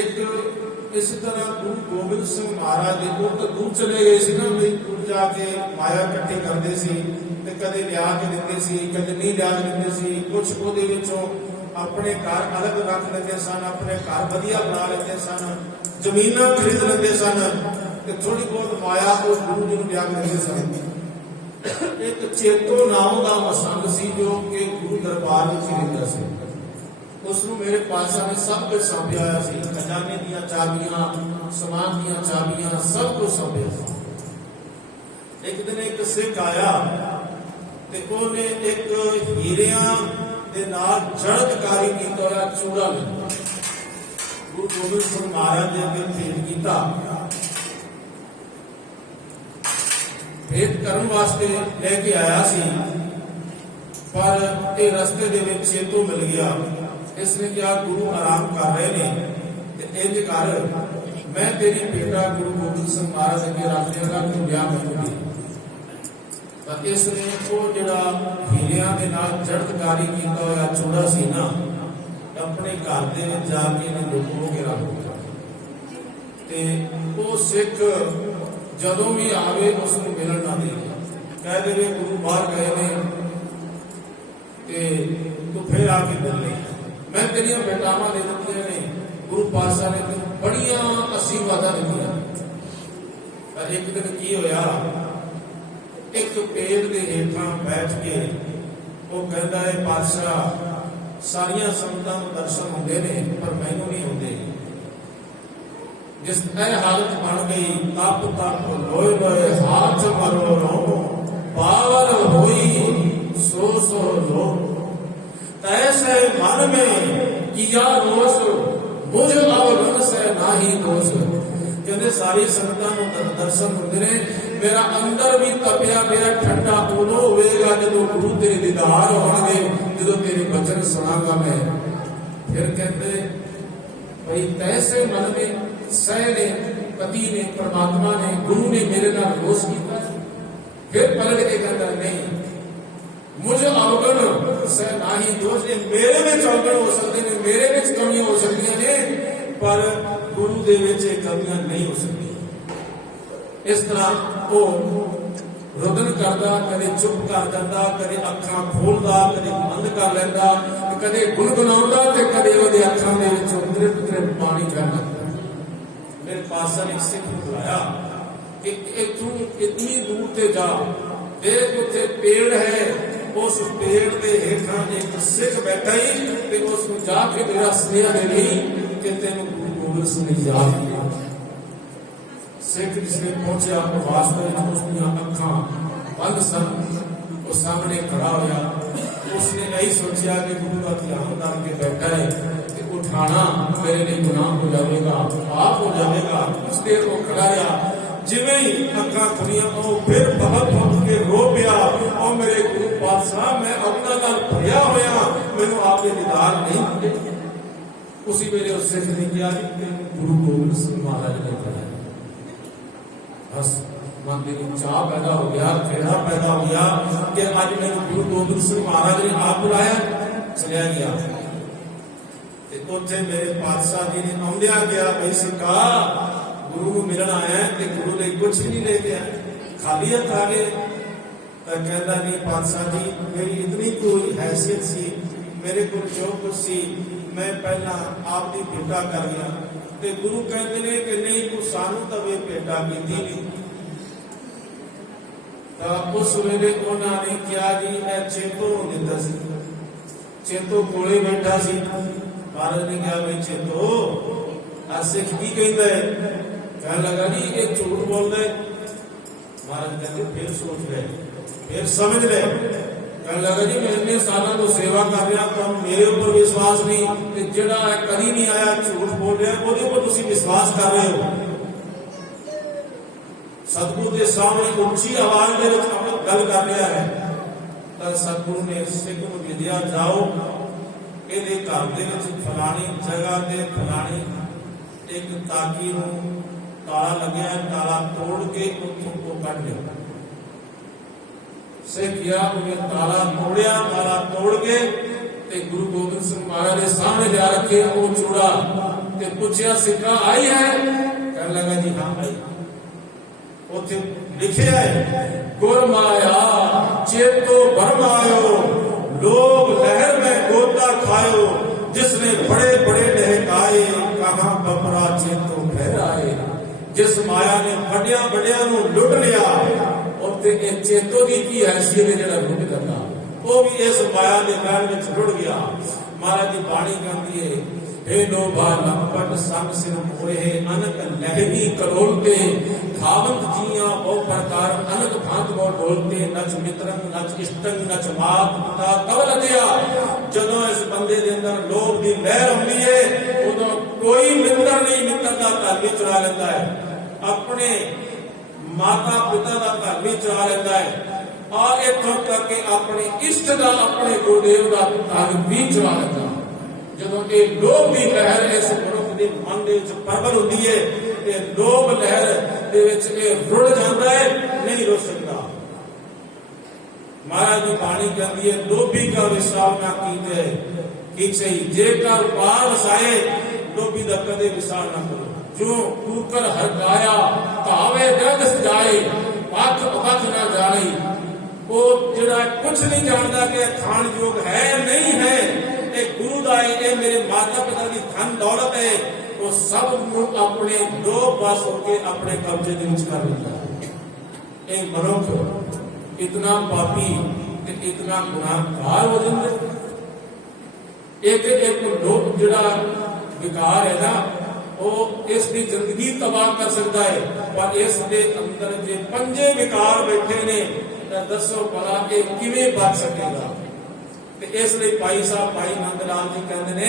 एक इस तरह गुरु गोबिंद सिंह महाराज जी तो दूर चले गए सी ना, दूर जाके माया इकट्ठी करते सी ते कदे लिया के दिंदे सी, कदे नहीं लिया के दिंदे सी। कुछ ਉਹਦੇ ਵਿੱਚੋਂ अपने घर अलग रख लेते सन, अपने घर वधिया बना लेते सन, जमीनां खरीद लेते सन ते थोड़ी बहुत माया को गुरु जी नूं लिया के दिंदे सन। एक चेतो नाम का मसंद सी जो कि गुरु दरबार में रहिंदा सी। उसनूं मेरे पातशाह ने सब कुछ सौंपिया होया सी, खजाने दीयां चाबियां, समान दीयां चाबियां, सब कुछ सौंपिया सी। एक दिन एक सिख आया ते ओने एक हीरियां दे नाल जड़तकारी कीता होया चूड़ा लिया, गुरु गोबिंद सिंह महाराज दे अगे भेंट कीता। भेंट करन वास्ते लेके आया सी, पर ये रस्ते दे विच चेतो मिल गया। इसने क्या गुरु आराम कर रहे ने ते इंज कर मैं तेरी बेटा गुरु गोबिंद सिंह महाराज अगे रख देगा कि ब्याह करूंगी। इसने वो जड़ा हीरियां दे नाल जड़तकारी कीता होया चूड़ा सी ना अपने घर दे विच जाके लुको के रख दिता। ते वो सिख जदों भी आवे उसनूं मिलन ना दे, कह देवे गुरु बाहर गए ने ते तू फिर आके मिल ले, मैं तेरियां बेटावां दे दित्तियां ने। गुरु पातशाह ने बड़ियां आशीर्वादां दित्तियां। एक दिन की होया, एक पेड़ के हेठां बैठ के वो कहता है पातशाह सारिया संगतां नूं दर्शन होंदे ने पर मैनूं नहीं होंदे। जिस हालत बन गई तप तप लोए लोए हाथ मरो रो पावर होई सो सो लो तैसे मन में किया रोष मुझ अवगुण से नाही दोष। कहते सारी संगतां नूं दर्शन होंदे ने, मेरा अंदर भी तपिया मेरा ठंडा उदों होएगा जदों गुरु तेरे दीदार होणगे, जदों तेरे वचन सुनांगा मैं। फिर कहते भाई तैसे मन में सह ने पति ने परमात्मा ने गुरु ने मेरे नाल रोष किया। फिर पलट के कहता नहीं मुझे अवगुण सह नाही दोष। मेरे में अवगुण हो सकते हैं, मेरे में कमियां हो सकती ने, पर गुरु दे विच कमियां नहीं हो सकती। इस तरह वो रुदन करता, कदे चुप कर जाता, कदे अखां खोलता, कदे बंद कर लेंदा, कदे गुनगुनाउंदा ते कदे ओहदे अखां दे विचों त्रिप त्रिप पानी बहदा। मेरे पातशाह ने सिख नूं बुलाया कि इथों इतनी दूर ते जा, देख उत्थे पेड़ है, उस पेड़ के हेठां एक सिख बैठा ही ते उस नूं जाके मेरा स्नेह दे नहीं कि तेनों गुरु गोबिंद सिंह याद किया। सिख जिसने पहुंचा वास्तव में उसकी अखां बंद सन, वो सामने खड़ा होया, उसने यही सोचा कि गुरु का ध्यान करके बैठा है कि उठाना मेरे लिए गुनाह हो जाएगा, पाप हो जाएगा। कुछ देर वो खड़ा रहा, जिवें ही अखां खुलियां वो फिर बहुत के रो पिया, और मेरे गुरु पातशाह मैं अपना नाल भरिया होया, मैनूं आपके दीदार नहीं मिले। उसी वेले उस सिख ने कहा कि गुरु गोबिंद सिंह महाराज ने बुलाया। बस मन के चाह पैदा हो गया, खेड़ा पैदा हो गया कि आज मेरे गुरु गोबिंद सिंह महाराज ने आप बुलाया। चलिया गया उत्थे मेरे पातशाह जी ने आउंदिया गया, भाई सिक्का गुरु को मिलन आया ते गुरु ने कुछ भी नहीं लेके आया, खाली हथ आ गए। कहता नहीं पातशाह जी मेरी इतनी कोई हैसियत सी, मेरे को जो कुछ सी मैं पहला आपकी भेटा कर गया। ते गुरु कहते ने कि नहीं तू सानू तो वे भेटा की नहीं। तो उस वेले उन्होंने क्या जी चेतो दिता सी, चेतो कोले बैठा सी। महाराज ने कहा भाई चेतो आ सिख की कहता है, कहने लगा जी ये झूठ बोल रहे। महाराज कहते फिर सोच रहे, फिर समझ रहे। कहने लगा जी मैं इतने सालों तो सेवा कर रहा, तो मेरे ऊपर विश्वास नहीं, जिहड़ा कभी नहीं आया झूठ बोल रहा ਉਹਦੇ ऊपर तुसीं विश्वास कर रहे हो। सतगुरु के सामने उच्ची आवाज में गल कर रहा है। तो सतगुरु ने सिख नूं विद्या जाओ, ਇਹਦੇ घर ਦੇ ਵਿੱਚ फलानी जगह ते फलानी एक ताकी नूं ताला लग्या, ताला तोड़ के उत्थों को कढ लिया। सिख गया, उन्हें ताला तोड़िया, ताला तोड़ के ते गुरु गोबिंद सिंह महाराज के सामने जा रखे वो चूड़ा ते पूछया सिखा आई है? कहने लगा जी हाँ आई। उत्थे लिखिया है गुर माया चेतो भरमायो, लोग लहर में गोता खायो, जिसने बड़े बड़े लहकाए, कहां बपरा चेतो फहराए। जिस माया ने बड़िया बड़िया नूं लुट लिया, और ते चेतो की की हैसियत है जिहड़ा लुट करना, वो भी इस माया के गल विच रुड़ गया। महाराज की बाणी कहती है हे लोभा लंपट संग सिर मोहे, अनक लहरी करोलते, धावंत जिया बहु प्रकार, अनक भांत बहु डोलते, नच मित्रंग नच इष्टंग नच मात पिता तब लदिया। जदों इस बंदे के अंदर लोभ की लहर आती है, उदों कोई मित्र नहीं, मित्र का घर भी चुरा लेता है, अपने माता पिता का घर भी चुरा लेता है, और इत्थों तक कि अपने इष्ट का, अपने गुरुदेव का घर भी चुरा लेता है। ਜਦੋਂ ਇਹ ਲੋਭ ਦੀ ਲਹਿਰ ਇਸ ਮਨੁੱਖ ਦੇ ਮਨ ਦੇ ਵਿੱਚ ਪ੍ਰਬਲ ਹੁੰਦੀ ਹੈ, ਤੇ ਲੋਭ ਲਹਿਰ ਦੇ ਵਿੱਚ ਇਹ ਰੁੜ ਜਾਂਦਾ ਹੈ, ਨਹੀਂ ਰੁੜ ਸਕਦਾ। ਮਹਾਰਾਜ ਦੀ ਬਾਣੀ ਕਹਿੰਦੀ ਹੈ ਲੋਭੀ ਕਾ ਵਿਸਾਰ ਨਾ ਕੀਤੇ ਕੀਚੇ, ਜੇਕਰ ਪਾਰ ਵਸਾਏ ਲੋਭੀ ਦਾ ਕਦੇ ਵਿਸਾਰ ਨਾ ਕਰੋ। ਜੋ ਕੂਕਰ ਹਰਕਾਇਆ ਭਾਵੇਂ ਦਰਦ ਸਜਾਏ, ਪੱਖ ਪੱਖ ਨਾ ਜਾਣੀ। ਉਹ ਜਿਹੜਾ ਕੁਛ ਨਹੀਂ ਜਾਣਦਾ ਕਿ ਖਾਣ ਯੋਗ ਹੈ ਨਹੀਂ ਹੈ, गुरु का मेरे माता पिता की धन दौलत है, वो सब अपने लोभ बस होके अपने कब्जे के विच कर लेता है। एक मनुष्य इतना पापी इतना गुनाहगार हो जाता है। एक लोभ जिहड़ा विकार है ना, वो इसकी जिंदगी तबाह कर सकता है, पर इस दे अंदर जे पंजे विकार बैठे ने, दसो भला ये किवें बच सकेगा। इसलिए भाई साहब भाई नंद लाल जी कहते ने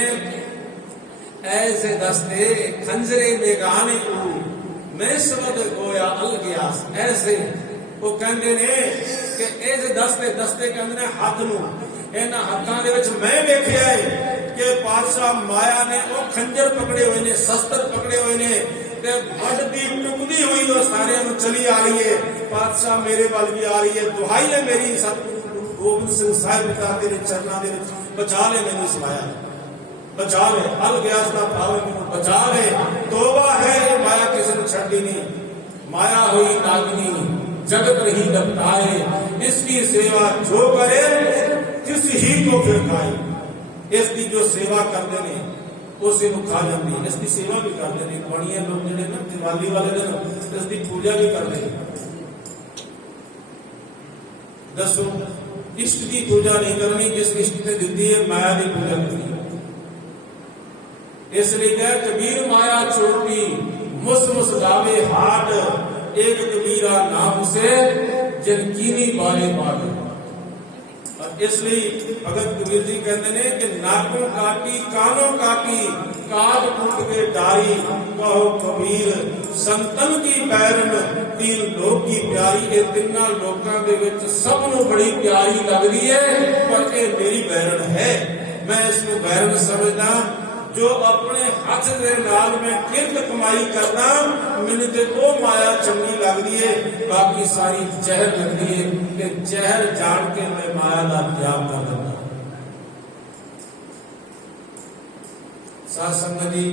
ऐसे दस्ते खंजरे में गाने को मैं समझ गोया अलगियास। ऐसे वो कहते ने कि ऐसे दस्ते दस्ते कहते ने हाथ नूं, इन्हां हाथां दे विच मैं वेखिया है कि पातशाह माया ने वो खंजर पकड़े हुए ने, शस्त्र पकड़े हुए ने, ते वड्डदी टुकदी हुई वो सारे नूं चली आ रही है। पातशाह मेरे वाल भी आ रही है, दुहाई है मेरी सतगुरु गोबिंद सिंह साहिब पिता तेरे चरणों के बचा ले, मैंने सुनाया बचा ले, अल गयास का भाव मैंने बचा ले, तौबा है ये माया किसी ने छड्डी नहीं। माया हुई नागिनी जगत रही लपटाए, इसकी सेवा जो करे तिस ही को फिर खाए। इसकी जो सेवा करते ने उसे खा जाती है। इसकी सेवा भी करते हैं बड़िया लोग जिहड़े ना दिवाली वाले दिन इसकी पूजा भी करते हैं। दसो इष्ट की पूजा नहीं करनी, जिस इष्ट ने दी है माया की पूजा करनी है। इसलिए कह कबीर माया छोटी मुस मुस गावे हाट, एक कबीरा नाम से जनकीनी बाले बाल। इसलिए भगत कबीर जी कहते हैं कि नाकों काटी कानों काटी काट टूट के डारी, कहो कबीर संतन की बैरन तीन लोक की प्यारी। ये तिना लोकां दे विच सब नूं बड़ी प्यारी लगदी है, पर ये मेरी बैरन है। मैं इसको बैरन समझदा जो अपने हाथ दे नाल मैं किरत कमाई करना, मैनूं ते ओ माया चंगी लगदी है, बाकी सारी जहर लगदी है। ते जहर जान के मैं माया का त्याग कर देता। साध संगत जी,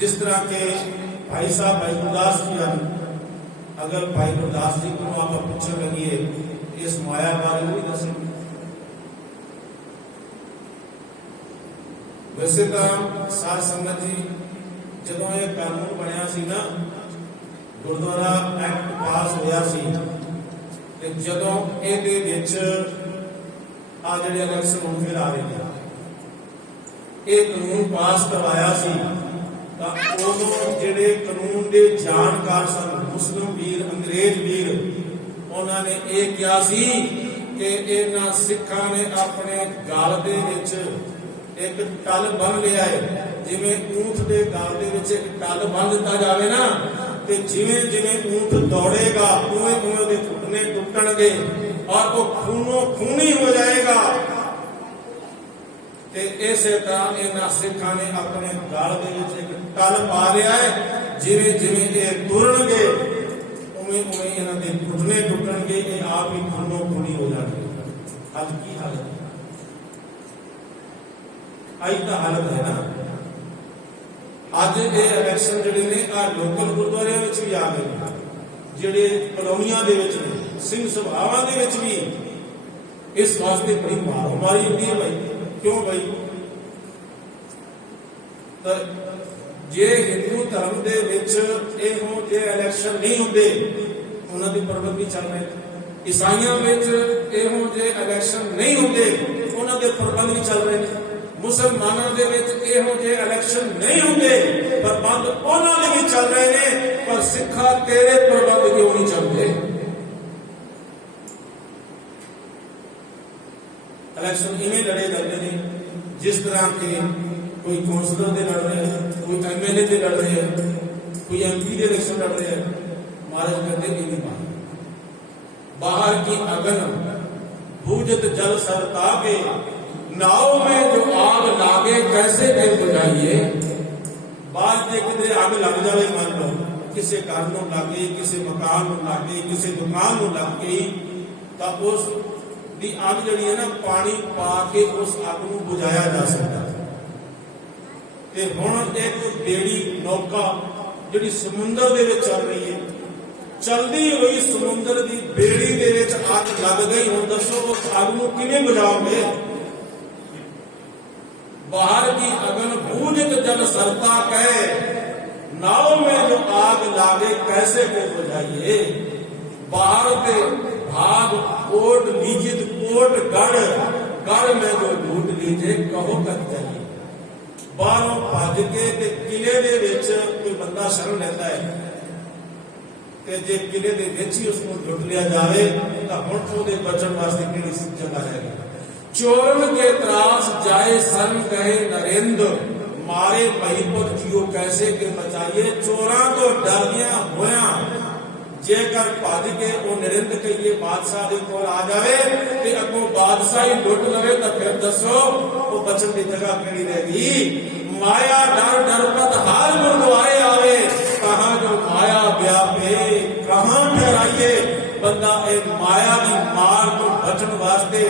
जिस तरह के भाई साहब भाई गुरदास जी हैं, अगर भाई गुरदास जी को आप पूछने लगिए इस माया बारे भी दस। वैसे तो साध संगत जी जदों ये कानून बनया सी ना, गुरुद्वारा एक्ट पास होया सी, ते जदों इहदे विच आ जिहड़े इलेक्शन हुण फिर आ रहे हैं, ये कानून पास करवाया सी, तां उदों जिहड़े कानून के जानकार सन मुस्लिम वीर अंग्रेज वीर, उन्होंने ये कहा सी कि इन्हां सिखां ने अपने गल दे विच एक टल बन लिया है। जिवें ऊंट के गल दे विच एक टल बन दिता जाए ना, ते जिवें जिवें ऊंट दौड़ेगा उवें उवें उहदे घुटने टुटणगे और वो खूनों खूनी हो जाएगा। ते इसे तरह इन्हां सिखां ने अपने गल दे विच एक टल पा लिया है। जिवें जिवें ये तुरनगे उवें उवें इन्हां दे घुटने टुटणगे, ये आप ही खूनों खूनी हो जाएंगे। अज की हालत है, आई तो हालत है ना। अज ये इलेक्शन जिहड़े ने आ लोकल गुरुद्वारियां विच भी आ गए, जिहड़े कॉलोनियां दे विच ने, सिंह सभावां दे विच भी। इस वास्ते बड़ी मारी होती है भाई। क्यों भाई? तो जे हिंदू धर्म दे विच इहो जे इलेक्शन नहीं होंदे, उन्हां दी प्रबंध भी चल रहे। ईसाइयां विच इहो जे इलेक्शन नहीं होंदे, उन्हां दे प्रबंध भी चल रहे हैं। मुसलमानों के इहो जे इलेक्शन नहीं होंगे, प्रबंध उन्होंने भी चल रहे हैं, पर सिखा तेरे प्रबंध क्यों नहीं चलते? इलेक्शन इवें लड़े जाते हैं जिस तरह के कोई कौंसलर से लड़ रहे हैं, कोई MLA से लड़ रहे हैं, कोई MP के इलेक्शन लड़ रहे हैं। महाराज कहते नहीं मार बाहर की अगन भूजत जल सरता के, नाव में जो आग लागे कैसे फिर बुझाइए। बात जे किधरे आग लग जाए, मान लो किसी घर को लग गई, किसी मकान को लग गई, किसी दुकान को लग गई, तो उस दी आग जड़ी है ना पानी पा के उस आग को बुझाया जा सकता है। ते हुण एक बेड़ी नौका जिहड़ी समुंदर दे विच चल रही है, चलदी हुई समुंदर दी बेड़ी दे विच आग लग गई। हुण दसो उस आग को किवें बुझाओगे? बाहर की अगन बूझत जल सरता कहे, नाव में जो आग लागे कैसे को बुझाइए। बाहर के भाग कोट लीजित कोट गढ़, गढ़ में जो लूट लीजिए कहो कर जाइए। बाहरों भज के ते किले दे विच कोई बंदा शरण लेता है, ते जे किले दे विच ही उसको लुट लिया जाए, तो हुण उहदे बचण वास्ते किहड़ी जगह रह गई? चोरन के त्रास जाए सन गए नरेंद्र, मारे महिपत जियो कैसे के बचाइए। चोरा तो डरदिया होया जेकर भज के वो नरेंद्र कहिए बादशाह दे कोल आ जाए, ते अगों बादशाह ही लुट लवे, तो फिर दसो वो बचन की जगह किहड़ी रह गई? माया डर डरपत हाल गुरुद्वारे आवे, कहां जो माया व्यापे कहां ठहराइए। बंदा एक माया की मार तो बचन वास्ते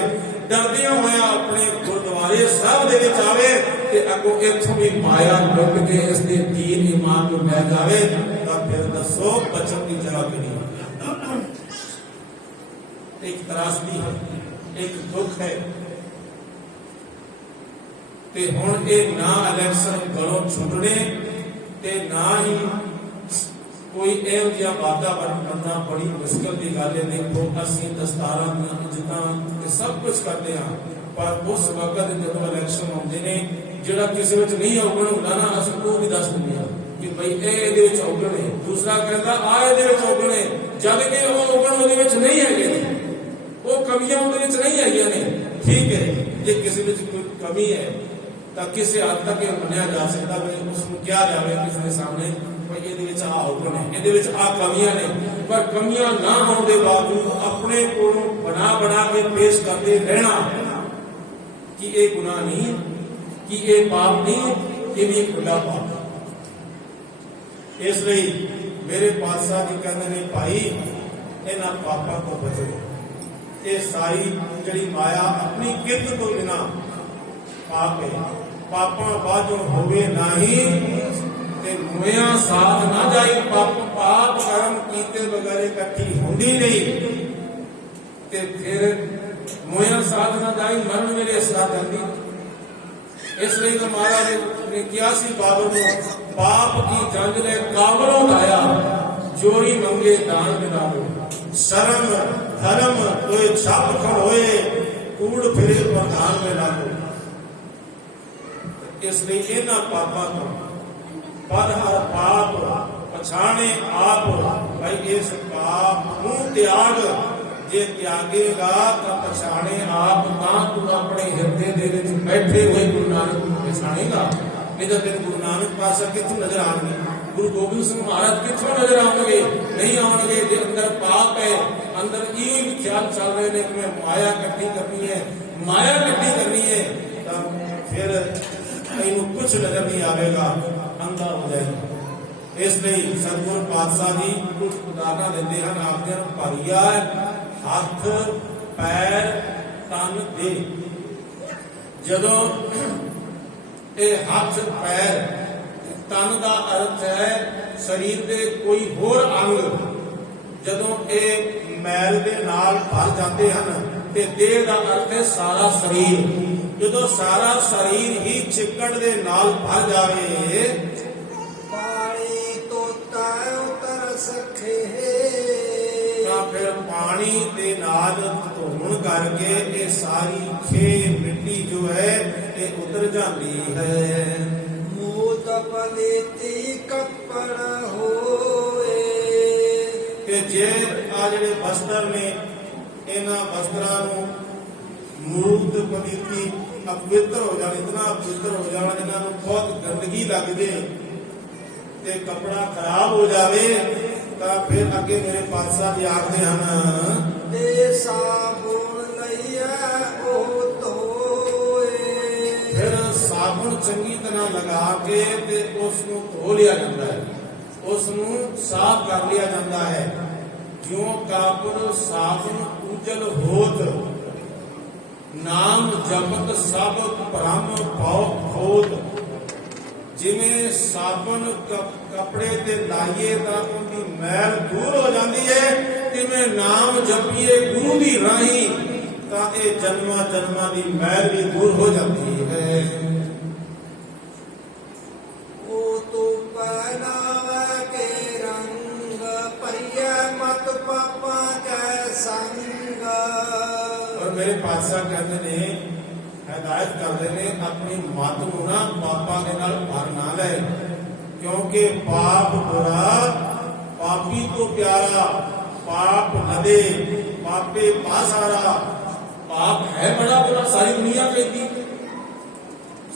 डरदिया होया अपने गुरुद्वारे साहब दे विच आवे, ते अगों इत्थों भी माया लुट के इसके दीन ईमान को लै जावे, तो फिर दसो बचन की जगह कि नहीं। एक त्रासदी है, एक दुख है। ते हुण ये ना इलेक्शन गलों छुटने ते ना ही कोई इहो जिहा वातावरण बनना बड़ी मुश्किल की गल है। देखो असीं दस्तारां दी इज्जतां ते सब कुछ करते हैं, पर उस वक्त जब इलेक्शन आउंदे ने जिहड़ा किसी विच नहीं औगण हुंदा ना, असीं ओह भी दस दिंदे हां कि भाई इहदे विच औगण है। दूसरा कहता आ इहदे विच औगण है, जद कि ओह औगण उहदे विच नहीं हैगे, वो कमियां उहदे विच नहीं हैगियां ने। ठीक है, जे किसी विच कोई कमी है तो किसी हद तक यह मनिया जा सकता है, उसको क्या जाए किसी के सामने भाई ये आ औगण है, ये आ कमियां ने। पर कमियां ना होने के बावजूद अपने को बना बना के पेश करते रहना कि ये गुनाह नहीं, कि ये पाप नहीं, ये भी एक बड़ा पाप है। इसलिए मेरे पातशाह जी कहते हैं भाई इन्हां पापों को बचो। ये सारी जी माया अपनी किरत तो बिना पाप है, पापा बाजो होवे नाही ते मोया साथ ना जाई। पाप कर्म कीते बगैर इकट्ठी होंदी नहीं ते फिर मोया साथ ना जाई, मरण मेरे साथ जाती। इसलिए तो महाराज ने किया सी बाबर को, पाप की जंज ने कावलों लाया, जोरी मंगे दान बिनालो। शर्म धर्म कोई छाप खड़ोए, कूड़ फिरे प्रधान में लालो। इसलिए इन्हां पापां तो पर हर पाप पछाणे आप, भाई इस पाप नूं त्याग, जे त्यागेगा तो पछाणे आप, तां तू अपने हिरदे दे विच बैठे हुए गुरु नानक नूं पछाणेगा। नहीं तो तेरे गुरु नानक पातशाह कित्थों नजर आएंगे, गुरु गोबिंद सिंह महाराज कित्थों नजर आएंगे, नहीं आएंगे। जे अंदर पाप है, अंदर ये ख्याल चल रहे हैं कि मैं माया इकट्ठी करनी है, माया इकट्ठी करनी है, तो फिर कहीं कुछ नजर नहीं आएगा, अंधा हो जाएगा। इसलिए सतगुरु पातशाह जी कुछ उदाहरण देते हैं, आखिर भारिया हथ पैर तन दे। जदों ये हथ पैर तन का अर्थ है शरीर के कोई होर अंग, जदों ये मैल के नाल भर जाते हैं ते देह का अर्थ है सारा शरीर। जदों सारा शरीर ही चिक्कड़ दे नाल भर जावे, पानी तो तै उतर सके, तां फिर पानी दे नाल धोण करके ये सारी खे मिट्टी जो है ये उतर जाती है। मूत पलेती कपड़ होए, कि जे आ जिहड़े वस्त्र ने, इन्हां वस्त्रां नूं मूत पलीती अपवित्र हो जाना, इतना अपवित्र हो जाना जिन्होंने बहुत गंदगी लग जाए ते कपड़ा खराब हो जाए, तो फिर अगे मेरे पातशाह जी आखते हैं दे साबुन लइया ओ धोए। फिर साबुन चंगी तरह लगा के ते उसनूं धो लिया जाता है, उसनूं साफ कर लिया जाता है। ज्यों कापुर साबुन उजल होत, नाम जपत सब भ्रम भव खोत। जिवें साबन कपड़े ते लाइए तो उनकी मैल दूर हो जाती है, तिवें नाम जपीए गुरु की राही तो ये जन्मा जन्मा की मैल भी दूर हो जाती है। ओ तो पहनावा के रंग, पहिया मत पापा के संग। और मेरे पातशाह कहते ने हिदायत करते ने अपनी मत नूं ना पापां दे नाल भर ना ले, क्योंकि पाप बुरा पापी तो प्यारा, पाप लदे पापे पासारा। पाप है बड़ा बुरा, सारी दुनिया कहती,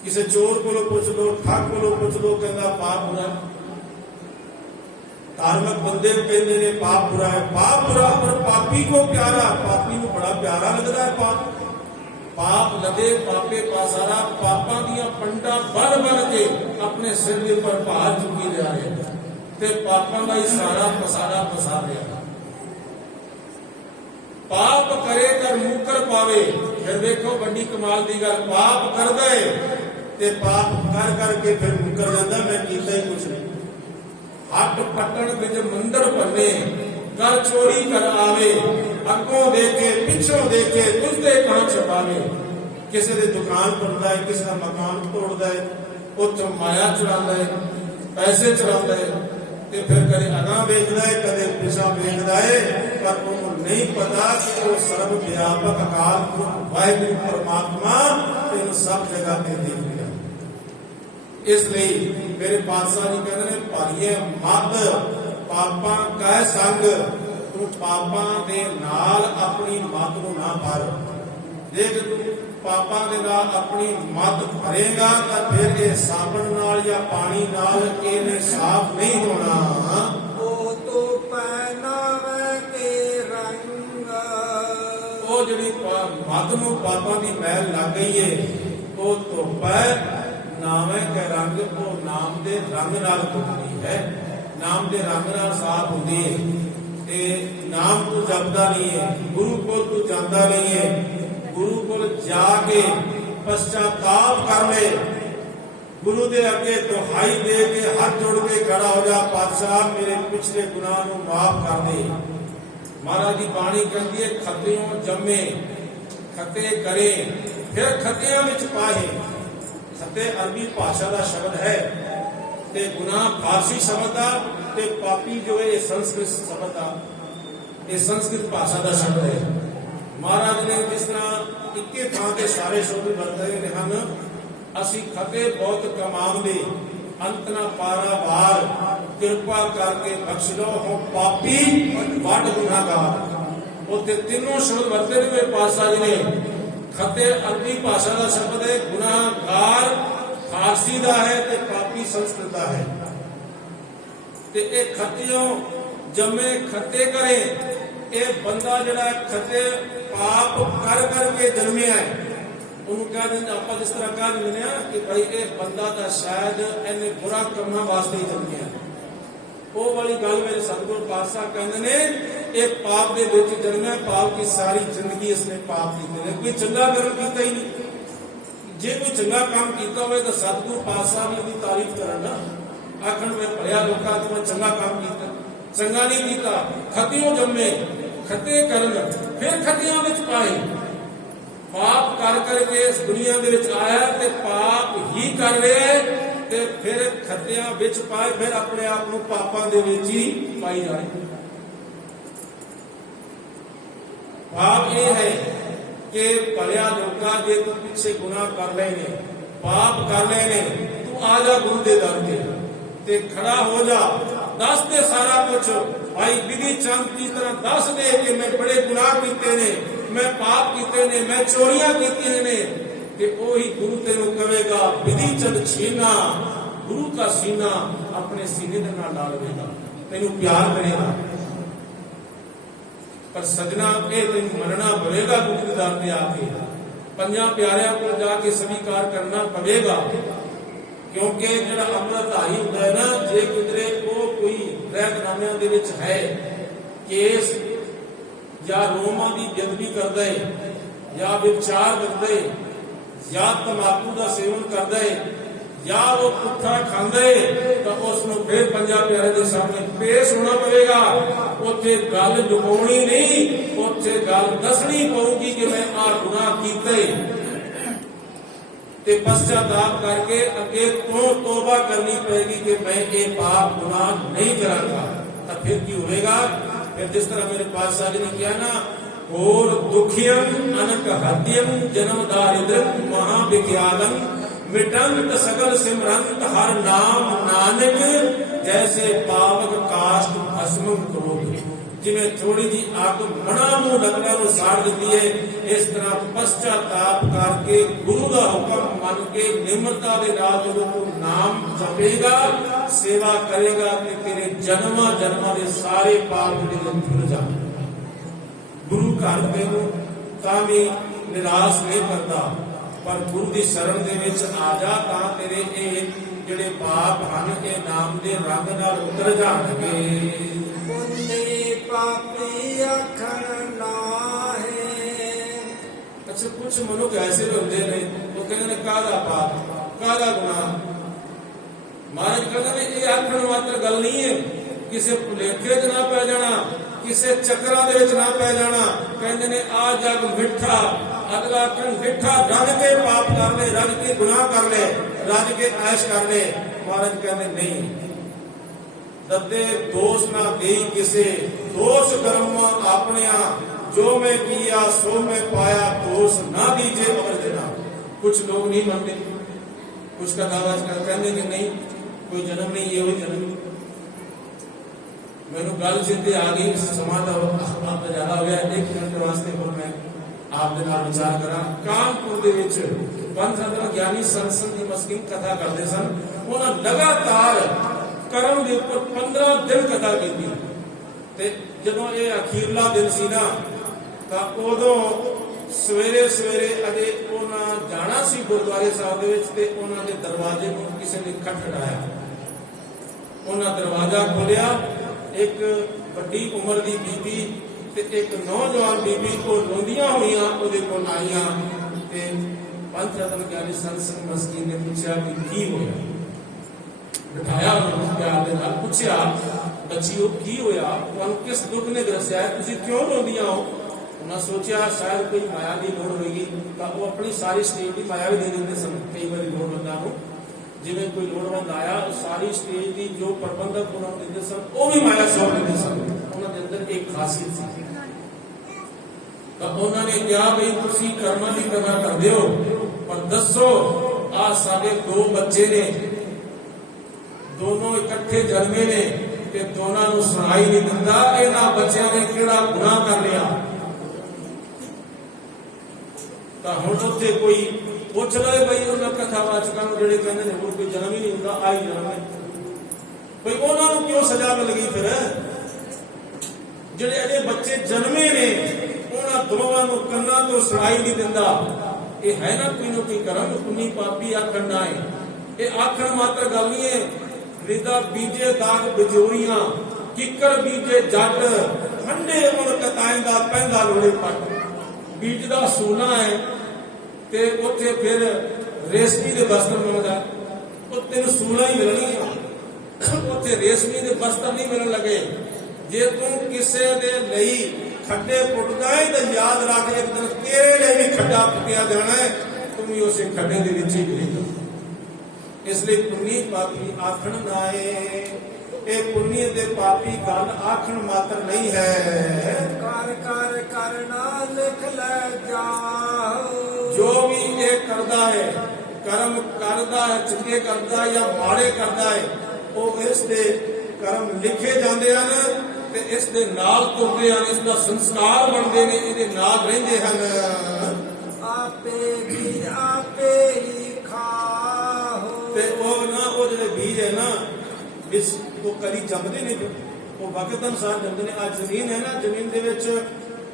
किसी चोर को पूछ लो, ठग को पूछ लो, कहता पाप बुरा। धार्मिक बंदे कहते ने पाप बुरा है, पाप बुरा, पर पापी को प्यारा, पापी को बड़ा प्यारा लगता है पाप। पाप लदे पापे पासारा, पापा दिया पंडा बल बल के अपने सिर के पर भार चुकी ले रहे ते पापा का ही सारा पसारा पसार रहा। पाप करे कर मुकर पावे, फिर देखो बड़ी कमाल की गल, पाप कर दे ते पाप कर करके फिर मुकर जाता, मैं कीता ही कुछ नहीं। हट पटन विच मंदर भन्ने कर चोरी कर आवे अगों देखे पिछों देखे तुझदे कण छपावे। किसी दे दुकान तोड़दा है, किसी का मकान तोड़दा है, उत्थों माया चुरांदा है, पैसे चुरांदा है, ते फिर कदे अगां वेचदा है, कदे पिछा वेचदा है, पर उन्होंने नहीं पता कि वो सर्व व्यापक अकाल पुरख वाहिगुरू परमात्मा तेन सब जगह ते देख रहा। इसलिए मेरे पातशाह जी कहते हैं भाईए मत पापां कै संग, तू पापां दे नाल अपनी मत नूं ना भर। देख तू पापां दे नाल अपनी मत भरेगा तो फिर ये साबण नाल या पानी नाल इहने साफ नहीं होना। ओ तो पहनावे के रंग, वो जिहड़ी मत नूं पापां दी मैल लग गई है वो धुप है, नामे के रंग को नाम दे रंग नाल धुपदी है, नाम दे रंग नाल साफ होंदी है। ते नाम तू जपदा नहीं है, गुरु कोल तू जांदा नहीं है, गुरु कोल जाके पश्चाताप कर ले, गुरु दे अगे दुहाई दे के हाथ जोड़ के खड़ा हो जा, पातशाह मेरे पिछले गुनाह नूं माफ कर दे। महाराज की बाणी कहती है खतियों जम्मे खते करे फिर खतियां विच पाए। खते अरबी भाषा का शब्द है ते गुनाह फारसी शब्द आ ते पापी जो है संस्कृत शब्द आ, ये संस्कृत भाषा का शब्द है। महाराज ने जिस तरह इक्के थां ते सारे शब्द वरते हैं, असी खते बहुत कमावदे अंत ना पारा वार, कृपा करके बख्श लो हो पापी वड गुनाहगार। उत्ते तीनों शब्द वरते ने मेरे पातशाह जी ने। खते अरबी भाषा का शब्द है, गुनाहगार फारसी का है ते पापी संस्कृत का है। ते ए खतियों जमे खते करे, ये बंदा जड़ा खते पाप कर करके जन्मिया है, उन्होंने कह दें आप जिस तरह कह दें कि भाई ये बंदा तो शायद इन्हें बुरा करने वास्ते ही जन्मिया। वो वाली गल मेरे सतगुरु पातशाह कहते ने ये पाप के विच जन्मिया, पाप की सारी जिंदगी इसने पाप कीते, कोई चंगा कर्म कीता ही नहीं। जे कोई चंगा काम कीता होवे तो सतगुरु पातशाह भी उसकी तारीफ करन ना, आखण में भलिया लोकां तों चंगा काम कीता, चंगा नहीं कीता। खतियों जम्मे खते करन फिर खतियां विच पाए। पाप कर करके इस दुनिया दे विच आया ते पाप ही कर रहा है ते फिर खतियां विच पाए, फिर अपने आप को पापां दे विच ही पाई जाए। पाप ये है कि भलिया लोका जे तू पिछे गुनाह कर लेने, पाप कर लेने, तू आ जा गुरु दे दर ते खड़ा हो जा, दस दे सारा कुछ। भाई विधि चंद की तरह दस दे कि मैं बड़े गुनाह कीते ने, मैं पाप कीते ने, मैं चोरियां कीती ने, कि वही गुरु तेनू कहेगा विधि चंद छीना, गुरु का सीना अपने सीने के नाल डाल देगा, तेनू प्यार करेगा। पर सजना ये तेन मनना पड़ेगा, गुरु के दर पे आके पंजा प्यारियां को जाके स्वीकार करना पड़ेगा। क्योंकि जो अमृतधारी होता है ना, जे किधरे को कोई रहनामियां दे विच है केस या रोमा की बेदबी करता है या विचार करता है या तंबाकू का सेवन करता है या वो पुट्ठा खांदा है, तो उसको फिर पंजा प्यारे के सामने पेश होना पड़ेगा। उत्थे गल लुकाउणी नहीं, उत्थे गल दसनी पऊगी कि मैं आ गुनाह कीता है ते पश्चाताप करके अगे तो तौबा करनी पड़ेगी कि मैं ये पाप गुनाह नहीं करांगा। तो फिर की होगा? फिर जिस तरह मेरे पातशाह जी ने किया ना, और दुखियम अनक हत्यम जन्म दारिद्र्यम महाविख्यातम मिटंत सगल सिमरंत हर नाम नानक जैसे पावक काष्ठ भस्म क्रोध। जिन्हें थोड़ी जी आग मना मुंह लगना को साड़ देती है, इस तरह पश्चाताप करके गुरु का हुक्म मन के निम्रता के नाल जो नाम जपेगा, सेवा करेगा कि तेरे जन्मा जन्मा के सारे पाप धुल जाए। गुरु घर तेनू भी निराश नहीं करता, पर गुरु की शरण दे विच आ जा, तां तेरे ये जिहड़े पाप हन ये नाम के रंग नाल उतर जाणगे। पापी अखण नाहे। अच्छा, कुछ मनुष्य ऐसे भी होते हैं, वो कहते हैं काला पाप काला गुनाह, महाराज कहते ने ये आखण मात्र गल नहीं है, किसी भुलेखे च ना पै जाना, किसी चक्रां दे विच ना पै जाना। कहते ने आ जग मिठा, अगला आखण मिठा, रज के पाप कर ले, रज के गुनाह कर ले, रज के ऐश कर ले। महाराज कहते नहीं, दते दोष ना दे किसे, दोष कर्म अपने, जो मैं किया सो मैं पाया, दोष ना दीजे अवर जना। कुछ लोग नहीं मानते, कुछ का दावा कहते कि नहीं कोई जन्म नहीं, ये वही जन्म। मैनू गल चेते आ गई, समा का ज्यादा हो गया, 1 मिनट वास्ते और मैं आप दे नाल विचार करा। कानपुर दे विच पंथ ज्ञानी संत जी मस्किन कथा करते सन, उन्होंने लगातार करम के उपर 15 दिन कथा की। ते जदों ये अखीरला दिन सी ना, तां उदों सवेरे सवेरे अजे उन्हां जाना सी गुरुद्वारे साहब दे विच, ते उन्हां दे दरवाजे नूं किसी ने खटखटाया। उन्हां दरवाजा खोलिया, एक वड्डी उम्र दी बीबी ते एक नौजवान बीबी को रोंदियां होईयां उहदे कोल आईयां। ते पंथ रत्न ज्ञानी संत मस्कीन ने पूछा कि की होया। बिठाया उन्होंने प्यार दे नाल, पूछया बच्चियो की होया, तुहानूं किस दुख ने ग्रसिया है, तुसीं क्यों रोंदियां हो। उन्हें सोचा शायद कोई माया की लोड़ होगी, तो वो अपनी सारी स्टेज की माया भी दे देते सन। कई बार लोड़वंदा को जिवें कोई लोड़वंद आया, सारी स्टेज की जो प्रबंधक उन्होंने देते सन, वो भी माया सौंप देते सन। उन्होंने अंदर एक खासियत सी, तो उन्होंने कहा भाई तुसीं कर्मां दी गल्लां करदे हो, पर दसो आ साडे 2 बच्चे ने, दोनों इकट्ठे जन्मे ने, ते दोनों नूं सुनाई नहीं दिंदा, इन्हां बच्चों ने किहड़ा गुनाह कर लिया। तो हुण उत्थे कोई पुछ ले बई उन्हां कथावाचकां नूं जिहड़े कहंदे ने होर कोई जन्म ही नहीं हुंदा, आई जन्म है बई उन्हां नूं क्यों सजा मिल गई। फिर जिहड़े अजे बच्चे जन्मे ने उन्हां दोवां नूं कन्नां तो सुनाई नहीं दिंदा, ये है ना कोई करम। पुन्नी पापी आखण ना है, ये आखण मात्र गल नहीं है। रिदा बीजे दाग बजोरियां, किकर बीजे जट, ठंडे उन कताएंदा पैंदा लोड़े पट। बीज का सोना है ते उत्थे फिर रेशमी के वस्त्र मिलदा, तेन सोना ही मिलनी है, उत्थे रेशमी के वस्त्र नहीं मिलने लगे। जे तू किसी दे लई खड्डे पुटदा है तो याद रख, एक दिन तेरे लिए भी खड्डा पुटिया जाना है, तुम भी उस खड्डे के विच ही गिरेगा। इसलिए पुन्नी पापी आखण नाए, ये पुण्य ते पापी गल आखण मात्र नहीं है। कर कर करना लिख ले जाओ, जो भी ये करता है, कर्म करता है, चंगे करता है या माड़े करता है, वो इसके कर्म लिखे जाते हैं, इस दे नाल तुरते हैं, इसका संस्कार बनते हैं, ये नाल रहिंदे हैं। आपे भी आपे ही खाओ, ते वो ना वो जिहड़े बीज है ना, इस वो कदी जमदे नहीं, वो वक्त अनुसार जमदे ने। आज जमीन है ना, जमीन दे विच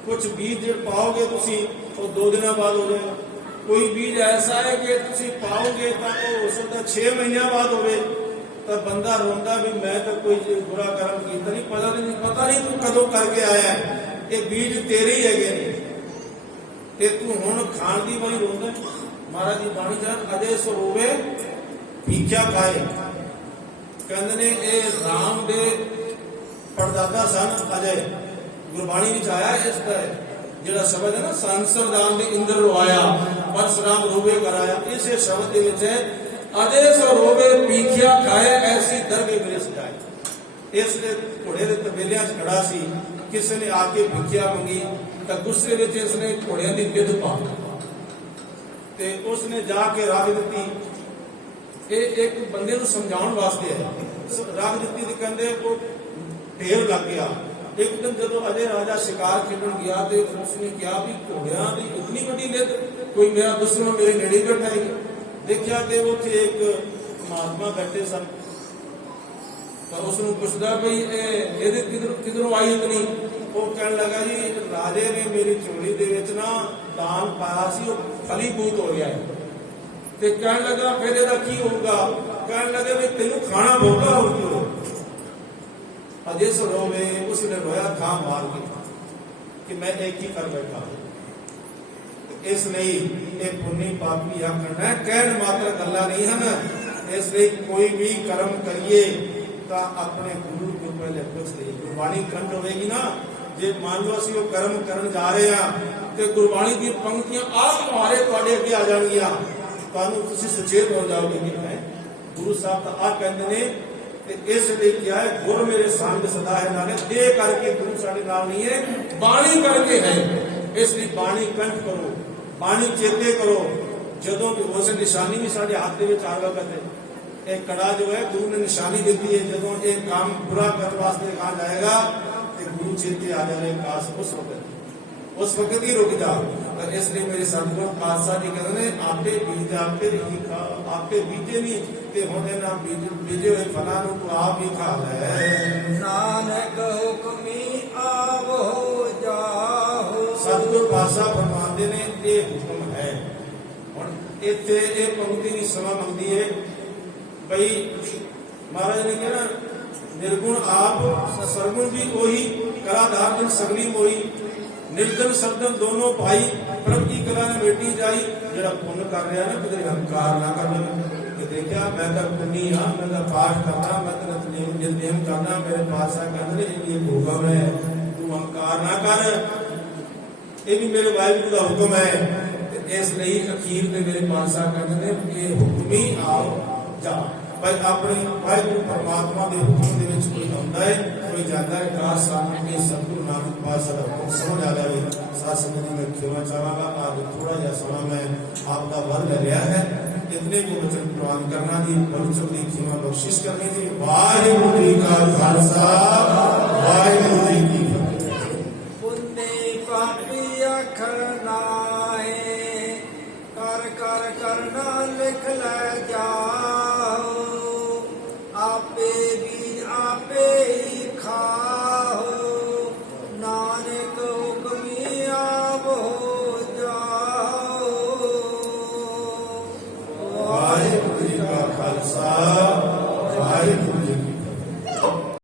कुछ बीज जो पाओगे तुसी, वो 2 दिन बाद हो जाएगा। कोई बीज ऐसा है कि तुसी पाओगे तो हो सकता 6 महीने बाद होवे, तो बंदा रोंदा भी मैं तो कोई बुरा कर्म कीता नहीं, पता नहीं तू कदों करके आया है, ये बीज तेरे ही है, ते तू हुण खाण दी वाली रोंदा। महाराज जी बाणी जान अजे सो होवे भीख्या खाए, कहते ने ये राम दे परदादा सन अजय, गुरबाणी विच आया इसका जिहड़ा शब्द है ना, सांसर राम ने इंद्र रोआया, परशुराम रोवे कराया, इसे शब्द दे विच है अजय सो रोवे भीख्या खाए, ऐसी दरगे मेरे सजाए। इसलिए घोड़े के तबेलियां च खड़ा सी, किसी ने आके भिख्या मंगी, तो गुस्से विच इसने घोड़ियां दी गिद्ध पा ते उसने जाके रख दी। ये एक बंदे को समझाने वास्ते है, रख दी तो कहते वो ढेर लग गया। एक दिन जो अजय राजा शिकार खेलन गया तो उसने कहा भी घोड़िया की इतनी बड़ी लिद, कोई मेरा दुश्मन मेरे नेड़े बैठा है। देखा कि उत्थे एक महात्मा बैठे सन, तो उसने पूछता भाई ये किधरों आई इतनी। वो कहने लगा जी राजे ने मेरी चोली दे विच ना दान पाया सी, फलीभूत हो गया है। ते कहने लगा फिर ਇਹਦਾ ਕੀ ਹੋਊਗਾ, कहने लगे भी तेनू खाना भोगा हो क्यों। अजय सो रोवे, उसने रोया था मार के कि मैं एक ही कर बैठा। इसलिए ये पुण्य पापी आखना कहन मात्र गल्ला नहीं हैं, इसलिए कोई भी कर्म करिए तो अपने गुरु को पहले पुछ लीजिए। गुरबाणी कंठ होगी ना, जे मान लो ਅਸੀਂ ਉਹ कर्म ਕਰਨ ਜਾ ਰਹੇ ਆ ਤੇ ਗੁਰਬਾਣੀ ਦੀ ਪੰਕਤੀਆਂ ਆਪ ਤੁਹਾਡੇ ਅੱਗੇ ਆ ਜਾਣਗੀਆਂ, ਤੁਹਾਨੂੰ ਤੁਸੀਂ ਸੁਚੇਤ ਹੋ ਜਾਓਗੇ ਕਿ ਮੈਂ ਗੁਰੂ ਸਾਹਿਬ ਤਾਂ ਆਪ ਕਹਿੰਦੇ ਨੇ। ਤੇ ਇਸ ਲਈ ਕਿਹਾ ਹੈ ਗੁਰ ਮੇਰੇ ਸੰਗ ਸਦਾ ਹੈ ਨਾਨਕ। ਇਹ ਕਰਕੇ ਗੁਰੂ ਸਾਡੇ ਨਾਲ ਨਹੀਂ ਹੈ, ਬਾਣੀ ਕਰਕੇ ਹੈ। ਇਸ ਲਈ ਬਾਣੀ ਕੰਠ ਕਰੋ, ਬਾਣੀ ਚੇਤੇ ਕਰੋ। ਜਦੋਂ ਵੀ ਉਸ ਨਿਸ਼ਾਨੀ ਵੀ ਸਾਡੇ ਹੱਥ ਦੇ ਵਿੱਚ ਆ ਵਕਤ ਇਹ ਕੜਾ ਜੋ ਹੈ ਗੁਰੂ ਨੇ ਨਿਸ਼ਾਨੀ ਦਿੱਤੀ ਹੈ। ਜਦੋਂ ਇਹ ਕੰਮ ਪੂਰਾ ਕਰਨ ਵਾਸਤੇ ਕਹਾ ਜਾਏਗਾ ਤੇ ਗੁਰੂ ਚੇਤੇ ਆ ਜਾਵੇ ਕਾਸ ਉਸ ਵਕਤ ਹੀ ਰੁਕ ਜਾ। ਪਰ ਇਸ ਲਈ ਮੇਰੇ ਸਤਿਗੁਰ ਪਾਤਸ਼ਾਹ ਜੀ ਕਹਿੰਦੇ ਨੇ ਆਪੇ ਬੀਜ ਆਪੇ ਹੀ ਖਾ, ਆਪੇ ਬੀਜੇ ਨਹੀਂ ਤੇ ਹੁਣ ਇਹਨਾਂ ਬੀਜੇ ਹੋਏ ਫਲਾਂ ਨੂੰ ਤੂੰ ਆਪ ਹੀ ਖਾ ਲੈ। ਨਾਨਕ ਹੁਕਮੀ ਆਵੋ ਜਾਹੋ। ਸਤਿਗੁਰ ਪਾਤਸ਼ਾਹ ਫਰਮਾਉਂਦੇ ਨੇ ਇਹ ਹੁਕਮ ਹੈ। ਹੁਣ ਇੱਥੇ ਇਹ ਪੰਕਤੀ ਦੀ ਸਮਾਂ ਮੰਗਦੀ ਹੈ ਬਈ ਮਹਾਰਾਜ ਨੇ ਕਿਹਾ ਨਿਰਗੁਣ ਆਪ ਸਰਗੁਣ ਵੀ ਉਹੀ ਕਲਾਧਾਰ ਦਿਨ ਸਗਲੀ ਮੋਈ ਨਿਰਗੁਣ ਸ਼ਬਦਨ ਦੋਨੋਂ ਭਾਈ ਪ੍ਰਭ ਕੀ ਕਲਾ ਨੇ ਬੇਟੀ ਜਾਈ। ਜਿਹੜਾ ਪੁੰਨ ਕਰ ਰਿਹਾ ਨਾ ਕਿਤੇ ਹੰਕਾਰ ਨਾ ਕਰ ਲਵੇ ਕਿ ਦੇਖਿਆ ਮੈਂ ਤਾਂ ਪੁੰਨੀ ਹਾਂ, ਮੈਂ ਤਾਂ ਪਾਠ ਕਰਦਾ, ਮੈਂ ਤਾਂ ਨਿਤਨੇਮ ਕਰਦਾ। ਮੇਰੇ ਪਾਤਸ਼ਾਹ ਕਹਿੰਦੇ ਨੇ ਇਹ ਹੁਕਮ ਹੈ, ਤੂੰ ਹੰਕਾਰ ਨਾ ਕਰ, ਇਹ ਵੀ ਮੇਰੇ ਵਾਹਿਗੁਰੂ ਦਾ ਹੁਕਮ ਹੈ। ਇਸ ਲਈ ਅਖੀਰ ਤੇ ਮੇਰੇ ਪਾਤਸ਼ਾਹ ਕਹਿੰਦੇ ਨੇ ਇਹ ਹੁਕਮੀ ਆਓ ਜਾ। ਭਾਈ ਆਪਣੇ ਵਾਹਿਗੁਰੂ ਪਰਮਾਤਮਾ ਦੇ ਹੁਕਮ ਦੇ ਵਿੱਚ ਕੋਈ ਆਉਂਦਾ ਹੈ, ਕੋਈ ਜਾਂਦਾ ਹੈ। ਕਾਸ਼ ਸਾਹਮਣੇ ਸਤਿਗੁਰੂ ਨਾਨਕ ਪਾਤਸ਼ਾਹ ਦਾ ਹੁਕਮ ਸਮਝ ਆ ਜਾਵੇ। ਸਾਧ ਸੰਗਤ ਜੀ ਮੈਂ ਖਿਮਾ ਚਾਹਾਂਗਾ, ਅੱਜ ਥੋੜਾ ਜਿਹਾ ਸਮਾਂ ਮੈਂ ਆਪ ਦਾ ਵਰ ਲੈ ਲਿਆ ਹੈ। इतने को वचन प्रवान करना जी, भविष्य की खिमा बख्शिश करनी थी। वाहिगुरू जी का खालसा, वाहिगुरू जी की फतेह। पुण्य पापी अखर नाहे, कर कर करना लिख ले जाओ। आपे बीज आपे ही खाओ, नानक हुक्मी आवो जाओ। वाहिगुरू जी का खालसा, वाहिगुरू जी की